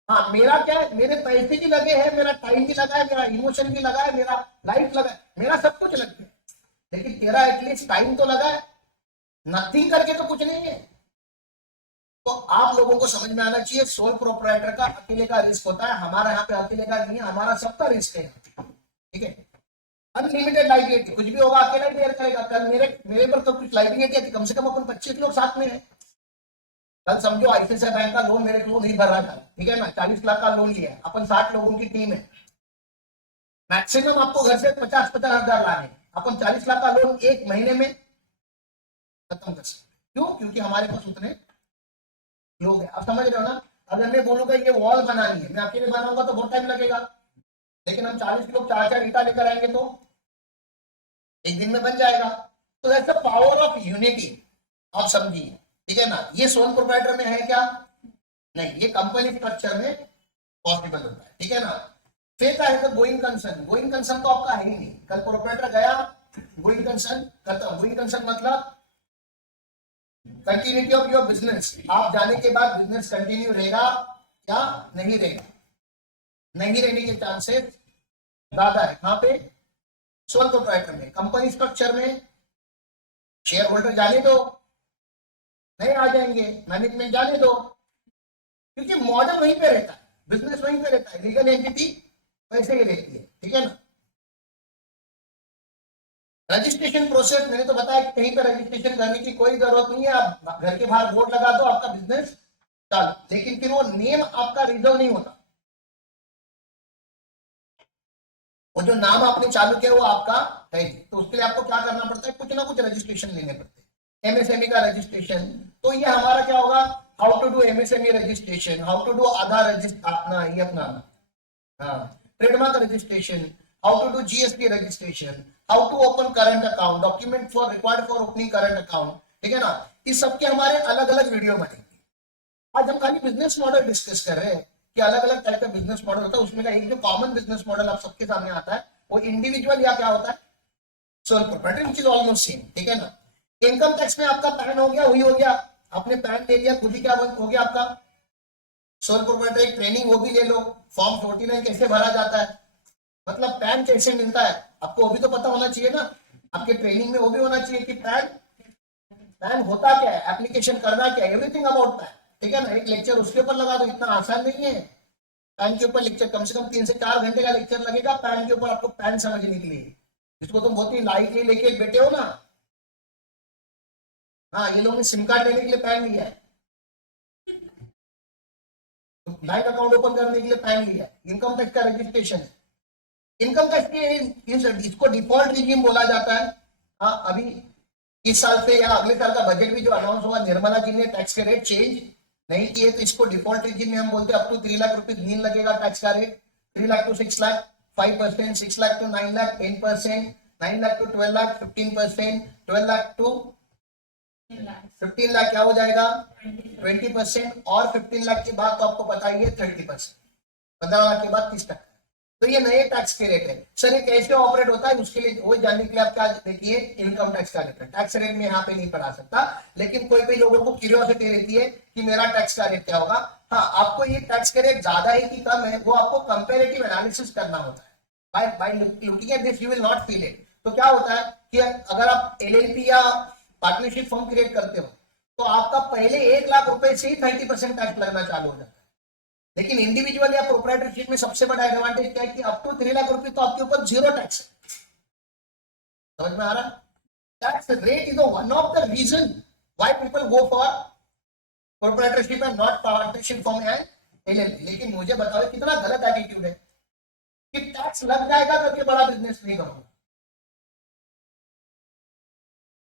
हाँ, मेरा क्या है, मेरे पैसे भी लगे हैं, मेरा टाइम भी लगा है, मेरा इमोशन भी लगा है, मेरा लाइफ लगा है, मेरा सब कुछ लग गया, लेकिन तेरा एटलीस्ट टाइम तो लगा है। नथिंग करके तो कुछ नहीं है। तो आप लोगों को समझ में आना चाहिए, सोल प्रोप्राइटर का अकेले का रिस्क होता है, हमारा यहाँ पे अकेले का नहीं है, हमारा सबका रिस्क है, ठीक है। अनलिमिटेड लाइबिलिटी, कुछ भी होगा अकेला ही बेयर करेगा। कल मेरे पर तो कुछ लाइबिलिटी है, कम से कम अपन 25 लोग साथ में है। कल समझो आईसीआईसीआई बैंक का लोन मेरे को नहीं भर रहा था, ठीक है ना, 40 लाख का लोन लिया, अपन 60 लोगों की टीम है। मैक्सिमम आपको घर से 50-50 हजार लाने, अपन 40 लाख का लोन 1 महीने में खत्म कर सकते। क्यों? क्योंकि हमारे पास उतने लोग हैं। आप समझ रहे हो ना। अगर मैं बोलूंगा ये वॉल बनानी है, मैं अकेले बनाऊंगा तो बहुत टाइम लगेगा, लेकिन हम 40 लोग 4-4 ईटा लेकर आएंगे तो 1 दिन में बन जाएगा। तो that's the power of unity, आप समझिए, ठीक है ना। ये सोल प्रोप्राइटर में है क्या? नहीं, ये कंपनी स्ट्रक्चर में पॉसिबल होता है, ठीक है ना। फिर है तो गोइंग कंसर्न, गोइंग कंसर्न तो आपका है ही नहीं। कल प्रोप्राइटर गया, गोइंग कंसर्न खत्म। गोइंग कंसर्न मतलब कंटिन्यूटी ऑफ योर बिजनेस, आप जाने के बाद बिजनेस कंटिन्यू रहेगा या नहीं रहेगा। नहीं रहने के चांसेस ज्यादा है। कहां पे? सोल प्रोप्राइटर में। कंपनी स्ट्रक्चर में शेयर होल्डर जाने दो, नहीं आ जाएंगे, मैनेजमेंट जाने दो, क्योंकि मॉडल वहीं पे रहता है, बिजनेस वहीं पे रहता है, लीगल एंटिटी वैसे ही रहती है, ठीक है ना। रजिस्ट्रेशन प्रोसेस मैंने तो बताया कि कहीं पर रजिस्ट्रेशन करने की कोई जरूरत नहीं है। आप घर के बाहर बोर्ड लगा दो, आपका बिजनेस चालू, लेकिन फिर वो नेम आपका रिजर्व नहीं होता। वो जो नाम आपने चालू किया वो आपका है, तो उसके लिए आपको क्या करना पड़ता है, कुछ ना कुछ रजिस्ट्रेशन लेने पड़ते हैं। एमएसएमई का रजिस्ट्रेशन, तो ये हमारा क्या होगा, how to do MSME registration, how to do Aadhaar registration, ये अपना trademark registration, how to do GST registration, how to open current account, document for required for opening current account, ठीक है ना। इस सबके हमारे अलग अलग वीडियो बनेंगे। आज हम खाली बिजनेस मॉडल डिस्कस कर रहे हैं कि अलग अलग टाइप का बिजनेस मॉडल होता है, उसमें का एक जो कॉमन बिजनेस मॉडल आप सबके सामने आता है वो इंडिविजुअल या क्या होता है, sole proprietor, which is almost same, ठीक है ना। इनकम टैक्स में आपका पैन हो गया, वही हो गया, आपने पैन ले लिया, खुद ही क्या हो गया आपका सोल प्रोप्राइटर। एक ट्रेनिंग वो भी ले लो, फॉर्म 49 कैसे भरा जाता है, मतलब पैन कैसे मिलता है, आपको वो भी तो पता होना चाहिए ना। आपके ट्रेनिंग में वो भी होना चाहिए कि पैन होता क्या है, एप्लीकेशन करना क्या है, एवरीथिंग अबाउट पैन, ठीक है ना। एक लेक्चर उसके ऊपर लगा दो, इतना आसान नहीं है। पैन के ऊपर लेक्चर कम से कम 3 से 4 घंटे का लेक्चर लगेगा पैन के ऊपर, आपको पैन समझने के लिए, जिसको तुम बहुत ही लाइटली लेके बैठे हो ना। हाँ, ये लोग ने सिम कार्ड लेने के लिए पैन लिया है, बैंक अकाउंट ओपन करने के लिए पैन लिया है, इनकम टैक्स का रजिस्ट्रेशन है। इनकम टैक्स के इसको डिफॉल्ट रिजीम बोला जाता है। हाँ, अभी इस साल से या अगले साल का बजट भी जो अनाउंस हुआ, निर्मला जी ने टैक्स के रेट चेंज नहीं किए, तो इसको डिफॉल्ट रिजीम में हम बोलते हैं अप टू 3 लाख रुपए नहीं लगेगा टैक्स का rate. 3 lakh to 6 lakh 5%, 6 lakh to 9 lakh 10%, 9 lakh to 12 lakh 15%, 12 lakh to 15 lakh क्या हो जाएगा 20%, और 15 लाख के बाद तो आपको पता ही है 30%, 15 लाख के बाद 30%। तो ये नए टैक्स के रेट है। सर ये कैसे ऑपरेट होता है, उसके लिए वो जानने के लिए आप क्या देखिए इनकम टैक्स का रेट है। टैक्स रेट में यहाँ पे नहीं पढ़ा सकता, लेकिन कोई कोई लोगों को क्यूरियोसिटी रहती है कि मेरा टैक्स का रेट क्या होगा। हाँ, आपको ये टैक्स का रेट ज्यादा है कि कम है वो आपको कंपेरेटिव एनालिसिस करना होता है। By looking at this you will not feel it. तो क्या होता है कि अगर आप एलएलपी या पार्टनरशिप फॉर्म क्रिएट करते हो तो आपका पहले 1 लाख रुपए से ही 30% टैक्स लगना चालू हो जाता है। लेकिन इंडिविजुअल या प्रोप्राइटरशिप में सबसे बड़ा एडवांटेज क्या है कि अप टू 3 लाख रुपए तो आपके ऊपर जीरो टैक्स है। समझ में आ रहा है? Tax rate is one of the reason why people go for proprietorship and not partnership form and LLP. लेकिन मुझे बताओ कितना गलत एटीट्यूड है कि टैक्स लग जाएगा करके बड़ा बिजनेस नहीं करूंगा।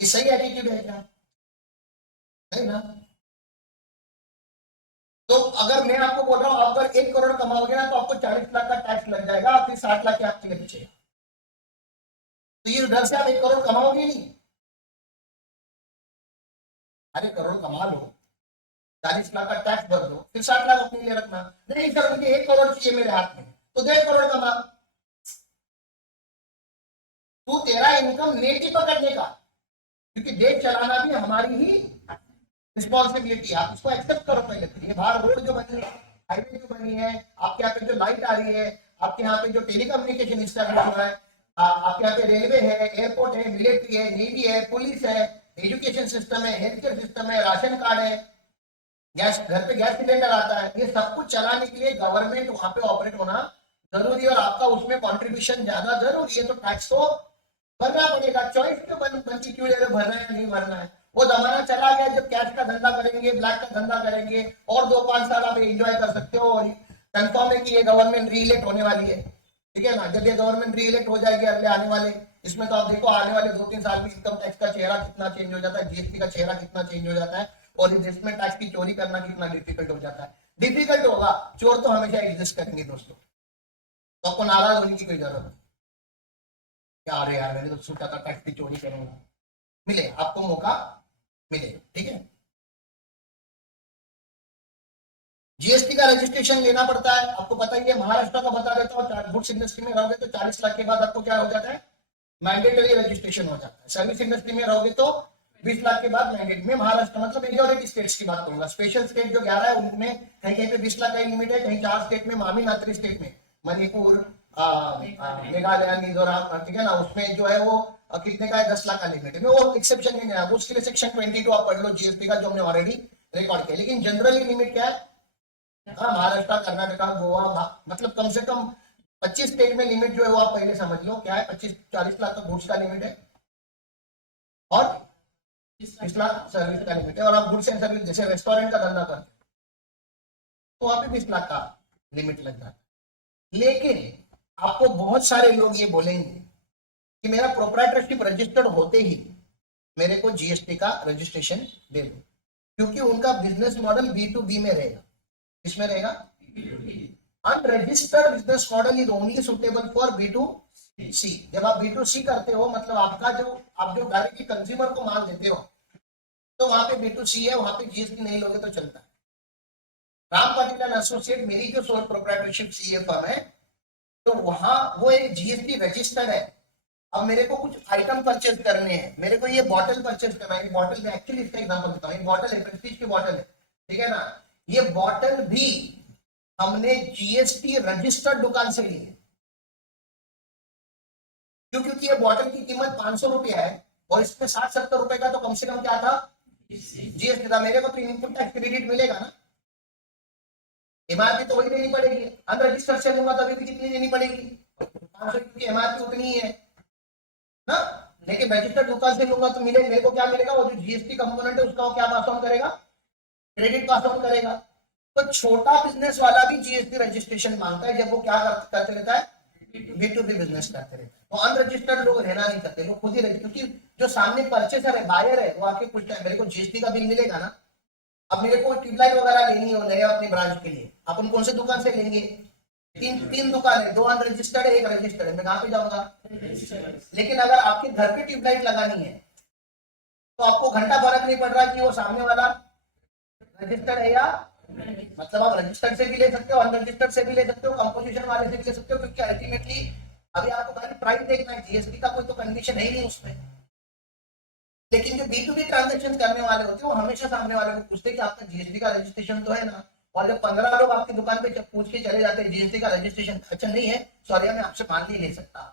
ये सही एटीट्यूड है क्या? नहीं ना। तो अगर मैं आपको बोल रहा हूं आप अगर 1 करोड़ कमाओगे ना तो आपको 40 लाख का टैक्स लग जाएगा, फिर 60 लाख के आपके लिए बचेगा। तो ये डर से आप 1 करोड़ कमाओगे नहीं। अरे करोड़ कमा लो, 40 लाख का टैक्स भर दो, फिर 60 लाख अपने लिए रखना। नहीं सर मुझे 1 करोड़ चाहिए मेरे हाथ में, तो 1.5 करोड़ कमा। तू तेरा इनकम नेट ही पकड़ने का, क्योंकि देश चलाना भी हमारी ही रिस्पॉन्सिबिलिटी। आप इसको एक्सेप्ट करो पहले। ये बाहर रोड जो बनी है, हाईवे जो बनी है, आपके यहाँ पे जो लाइट आ रही है, आपके यहाँ पे जो टेलीकम्युनिकेशन इस्टेब्लिश हुआ है, आपके यहाँ पे रेलवे है, एयरपोर्ट है, मिलिट्री है, नेवी है, पुलिस है, एजुकेशन सिस्टम है, हेल्थ केयर सिस्टम है, राशन कार्ड है, गैस घर पे गैस सिलेंडर आता है, ये सब कुछ चलाने के लिए गवर्नमेंट वहां पे ऑपरेट होना जरूरी है और आपका उसमें कॉन्ट्रीब्यूशन ज्यादा जरूरी है। तो टैक्स तो भरना पड़ेगा। चॉइस क्यों बनती क्यों भरना है नहीं भरना है। वो जमाना चला गया जब कैश का धंधा करेंगे, ब्लैक का धंधा करेंगे और 2-5 साल आप एंजॉय कर सकते हो। और कंफर्म है कि ये गवर्नमेंट रीइलेक्ट होने वाली है, ठीक है ना। जब ये गवर्नमेंट रीइलेक्ट हो जाएगी अगले आने वाले इसमें, तो आप देखो आने वाले 2-3 साल में इनकम टैक्स का चेहरा कितना चेंज हो जाता है, जीएसटी का चेहरा कितना चेंज हो जाता है और इस देश में टैक्स की चोरी करना कितना डिफिकल्ट हो जाता है। डिफिकल्ट होगा, चोर तो हमेशा एग्जिस्ट करेंगे दोस्तों, तो आपको नाराज होने की कोई जरूरत नहीं। क्या अरे यार मैंने तो सोचा था टैक्स की चोरी करूंगा, मिले आपको मौका मिले, ठीक है। जीएसटी का रजिस्ट्रेशन लेना पड़ता है, आपको पता ही है। महाराष्ट्र का बता देता हूँ, गुड्स इंडस्ट्री में रहोगे तो 40 लाख के बाद आपको क्या हो जाता है, मैंडेटरी रजिस्ट्रेशन हो जाता है। सर्विस इंडस्ट्री में रहोगे तो 20 लाख के बाद मैंडेट में। महाराष्ट्र मतलब मेजोरिटी स्टेट्स की बात करूंगा, स्पेशल स्टेट जो 11 है उनमें कहीं कहीं पे 20 लाख का लिमिट है, कहीं 4 स्टेट में, मामीनात्री स्टेट में, मणिपुर, मेघालय, मिजोरम, ठीक है ना, उसमें जो है वो कितने का है, 10 लाख का लिमिट है। वो एक्सेप्शन नहीं है, उसके लिए सेक्शन 22 आप पढ़ लो जीएसटी का, जो हमने ऑलरेडी रिकॉर्ड किया। लेकिन जनरली लिमिट क्या है, हाँ महाराष्ट्र, कर्नाटका, गोवा, मतलब कम से कम 25 स्टेट में लिमिट जो है वो आप पहले समझ लो क्या है। 25-40 लाख का गुड्स का लिमिट है और 20 लाख सर्विस का लिमिट है। और आप गुड्स एंड सर्विस जैसे रेस्टोरेंट का धंधा करते तो वहां पे 20 लाख का लिमिट लग जाता है। लेकिन आपको बहुत सारे लोग ये बोलेंगे कि मेरा प्रोप्राइटरशिप रजिस्टर्ड होते ही मेरे को जीएसटी का रजिस्ट्रेशन दे दो, क्योंकि उनका बिजनेस मॉडल B2B में रहेगा। किसमें रहेगा? Unregistered business model is only suitable for B2C। जब आप B2C करते हो मतलब आपका जो आप जो डायरेक्टली कंज्यूमर को माल देते हो तो वहां पे B2C है, वहां पे जीएसटी नहीं लोगे तो चलता है। राम पाटिल एंड एसोसिएट मेरी जो सोल प्रोप्राइटरशिप सीए फर्म है, तो वहां वो एक जीएसटी रजिस्टर्ड है। अब मेरे को कुछ आइटम परचेज करने हैं, मेरे को ये बॉटल परचेज करना है। बॉटल में एक्चुअली इसका एग्जांपल देता हूं, एक बॉटल है, प्रेस्टीज की बॉटल है, ठीक है ना। ये बॉटल भी हमने जीएसटी रजिस्टर्ड दुकान से ली है। क्यों? क्योंकि ये बॉटल की कीमत 500 रुपया है और इसमें 60-70 रुपए का तो कम से कम क्या था, जीएसटी था। मेरे को तो इनपुट टैक्स क्रेडिट मिलेगा ना, एमआरपी तो वही देनी पड़ेगी। अनरजिस्टर्ड से लूंगा तभी भी कितनी देनी पड़ेगी, 500, क्योंकि एमआरपी उतनी ही है ना। लेकिन रजिस्टर्ड दुकान से लूंगा तो मिले मेरे को क्या मिलेगा, वो जो जीएसटी कंपोनेंट है उसका क्या पास ऑन करेगा, क्रेडिट पास ऑन करेगा। तो छोटा बिजनेस वाला भी जीएसटी रजिस्ट्रेशन मांगता है जब वो क्या करते रहता है, B2B बिजनेस करते रहता है। तो अनरजिस्टर्ड लोग रहना नहीं करते, लोग खुद ही रहते, क्योंकि जो सामने परचेसर है, बायर है, वो आके पूछता है मेरे को जीएसटी का बिल मिलेगा ना। अब मेरे को ट्यूबलाइट वगैरह लेनी हो नया अपने ब्रांच के लिए, अपन कौन से दुकान से लेंगे, तीन दुकान है, 2 अनरजिस्टर्ड है, 1 रजिस्टर्ड है, मैं कहां पे जाऊंगा। लेकिन अगर आपके घर पे ट्यूबलाइट लगानी है तो आपको घंटा फर्क नहीं पड़ रहा कि वो सामने वाला रजिस्टर्ड है या मतलब आप रजिस्टर्ड से भी ले सकते हो, अनरजिस्टर्ड से भी ले सकते हो, कंपोजिशन वाले से भी ले सकते हो, क्योंकि अल्टीमेटली अभी आपको खाली प्राइस देखना है, जीएसटी का कोई तो कंडीशन है ही नहीं उसमें। लेकिन जो B2B ट्रांजेक्शन करने वाले होते हैं वो हमेशा सामने वाले को पूछते हैं कि आपका जीएसटी का रजिस्ट्रेशन तो है ना, और जब 15 लोग आपकी दुकान पे जब पूछ के चले जाते हैं जीएसटी का रजिस्ट्रेशन, अच्छा नहीं है, सॉरी मैं आपसे मान ही नहीं सकता।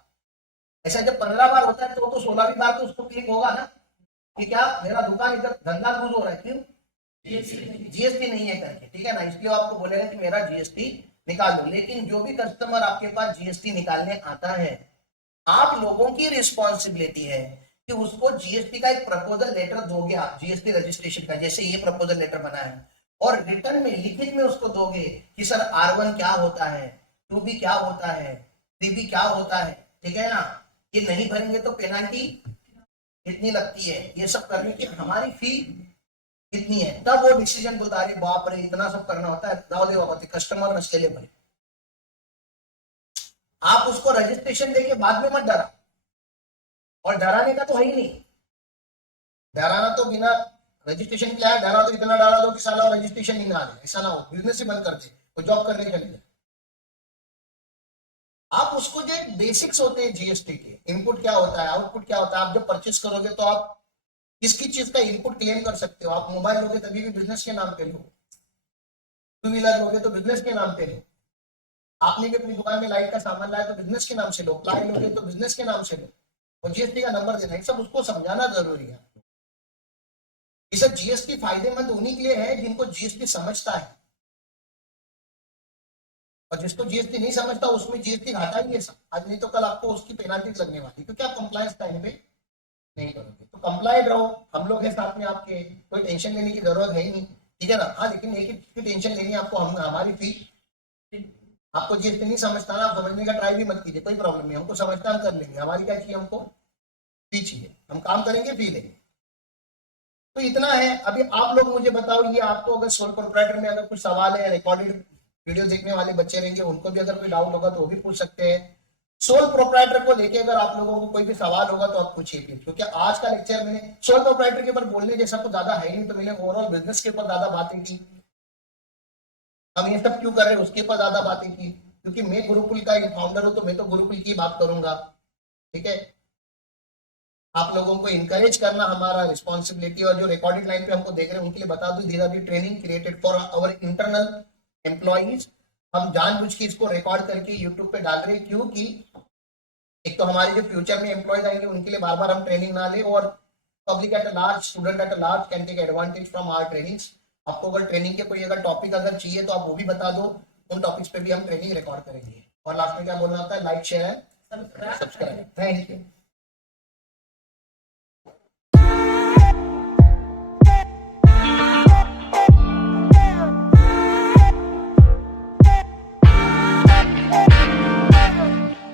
ऐसा जब 15 बार होता है तो 16वीं बार तो उसको क्लिक होगा ना कि क्या मेरा दुकान इधर धंधा लूज हो रहा है, क्यों? जीएसटी नहीं है करके, ठीक है ना, इसलिए आपको बोलेगा कि मेरा जीएसटी निकाल दो। लेकिन जो भी कस्टमर आपके पास जीएसटी निकालने आता है, आप लोगों की रिस्पॉन्सिबिलिटी है कि उसको जीएसटी का एक प्रपोजल लेटर दोगे आप, जीएसटी रजिस्ट्रेशन का, जैसे ये प्रपोजल लेटर बना है, और रिटर्न में लिखित में उसको दोगे कि सर R1 क्या होता है, 2B क्या होता है, 3B क्या होता है, ठीक है ना, ये नहीं भरेंगे तो पेनाल्टी कितनी लगती है, ये सब करने की हमारी फी कितनी है, तब वो डिसीजन बोलता है बाप रे इतना सब करना होता है, दाव दे बाबा कस्टमर नसके लिए भरे। आप उसको रजिस्ट्रेशन देके बाद में मत डरा, और डराने का तो है ही नहीं, डराना तो बिना रजिस्ट्रेशन क्या है, डरा तो इतना डरा दो कि साला रजिस्ट्रेशन ही ना आ, ऐसा ना हो, बिजनेस ही बंद कर दे, कोई जॉब करने चले जाए। आप उसको जो बेसिक्स होते हैं जीएसटी के, इनपुट क्या होता है, आउटपुट क्या होता है, आप जब परचेस करोगे तो आप किसकी चीज का इनपुट क्लेम कर सकते हो, आप मोबाइल लोगे तभी भी बिजनेस के नाम पे लो, 2 व्हीलर लोगे तो बिजनेस के नाम पे लो, आपने भी अपनी दुकान में लाइट का सामान लाया तो बिजनेस के नाम से लो, प्लाई लोगे तो बिजनेस के नाम से लो, और जीएसटी का नंबर देना, सब उसको समझाना जरूरी है। इसे जीएसटी फायदेमंद उन्हीं के लिए है जिनको जीएसटी समझता है, और जिसको जीएसटी नहीं समझता उसमें जीएसटी घाटा ही है सब, आज नहीं तो कल आपको उसकी पेनाल्टी लगने वाली, क्योंकि आप कंप्लायंस टाइम पे नहीं करोगे। तो कंप्लाइड रहो, हम लोग हैं साथ में आपके, कोई टेंशन लेने की जरूरत है ही नहीं, ठीक है ना। हाँ लेकिन एक ही टेंशन लेनी है आपको, हम हमारी फी, आपको जीएसटी नहीं समझता ना, आप समझने का ट्राई भी मत कीजिए, कोई प्रॉब्लम नहीं, हमको समझता हम कर लेंगे, हमारी क्या चाहिए, हमको फी चाहिए, हम काम करेंगे फी लेंगे। तो इतना है। अभी आप लोग मुझे बताओ, ये आपको अगर सोल प्रोप्राइटर में अगर कुछ सवाल है, रिकॉर्डेड वीडियो देखने वाले बच्चे रहेंगे उनको भी अगर कोई डाउट होगा तो वो भी पूछ सकते हैं। सोल प्रोप्राइटर को लेके अगर आप लोगों को कोई भी सवाल होगा तो आप पूछिए प्लीज, क्योंकि आज का लेक्चर मैंने सोल प्रोप्राइटर के ऊपर बोलने जैसा कुछ ज्यादा है नहीं, तो मैंने ओवरऑल बिजनेस के ऊपर ज्यादा बातें की, हम ये सब क्यों कर रहे हैं उसके ऊपर ज्यादा बातें की, क्योंकि मैं गुरुकुल का फाउंडर हूं तो मैं तो गुरुकुल की बात करूंगा, ठीक है। आप लोगों को इनकरेज करना हमारा रिस्पॉन्सिबिलिटी, और जो रिकॉर्डिंग लाइन पे हमको देख रहे हैं उनके लिए बता दूं, these are the training created for our internal employees. हम जानबूझ के इसको रिकॉर्ड करके यूट्यूब पे डाल रहे हैं, क्योंकि एक तो हमारे जो फ्यूचर में एम्प्लॉयज आएंगे उनके लिए बार बार हम ट्रेनिंग ना ले, और public at a large, student at a large can take advantage from our trainings. आपको अगर ट्रेनिंग के कोई अगर टॉपिक अगर चाहिए तो आप वो भी बता दो, उन टॉपिक्स पे भी हम ट्रेनिंग रिकॉर्ड करेंगे। और लास्ट में क्या बोलना होता है, like share and subscribe. Thank you.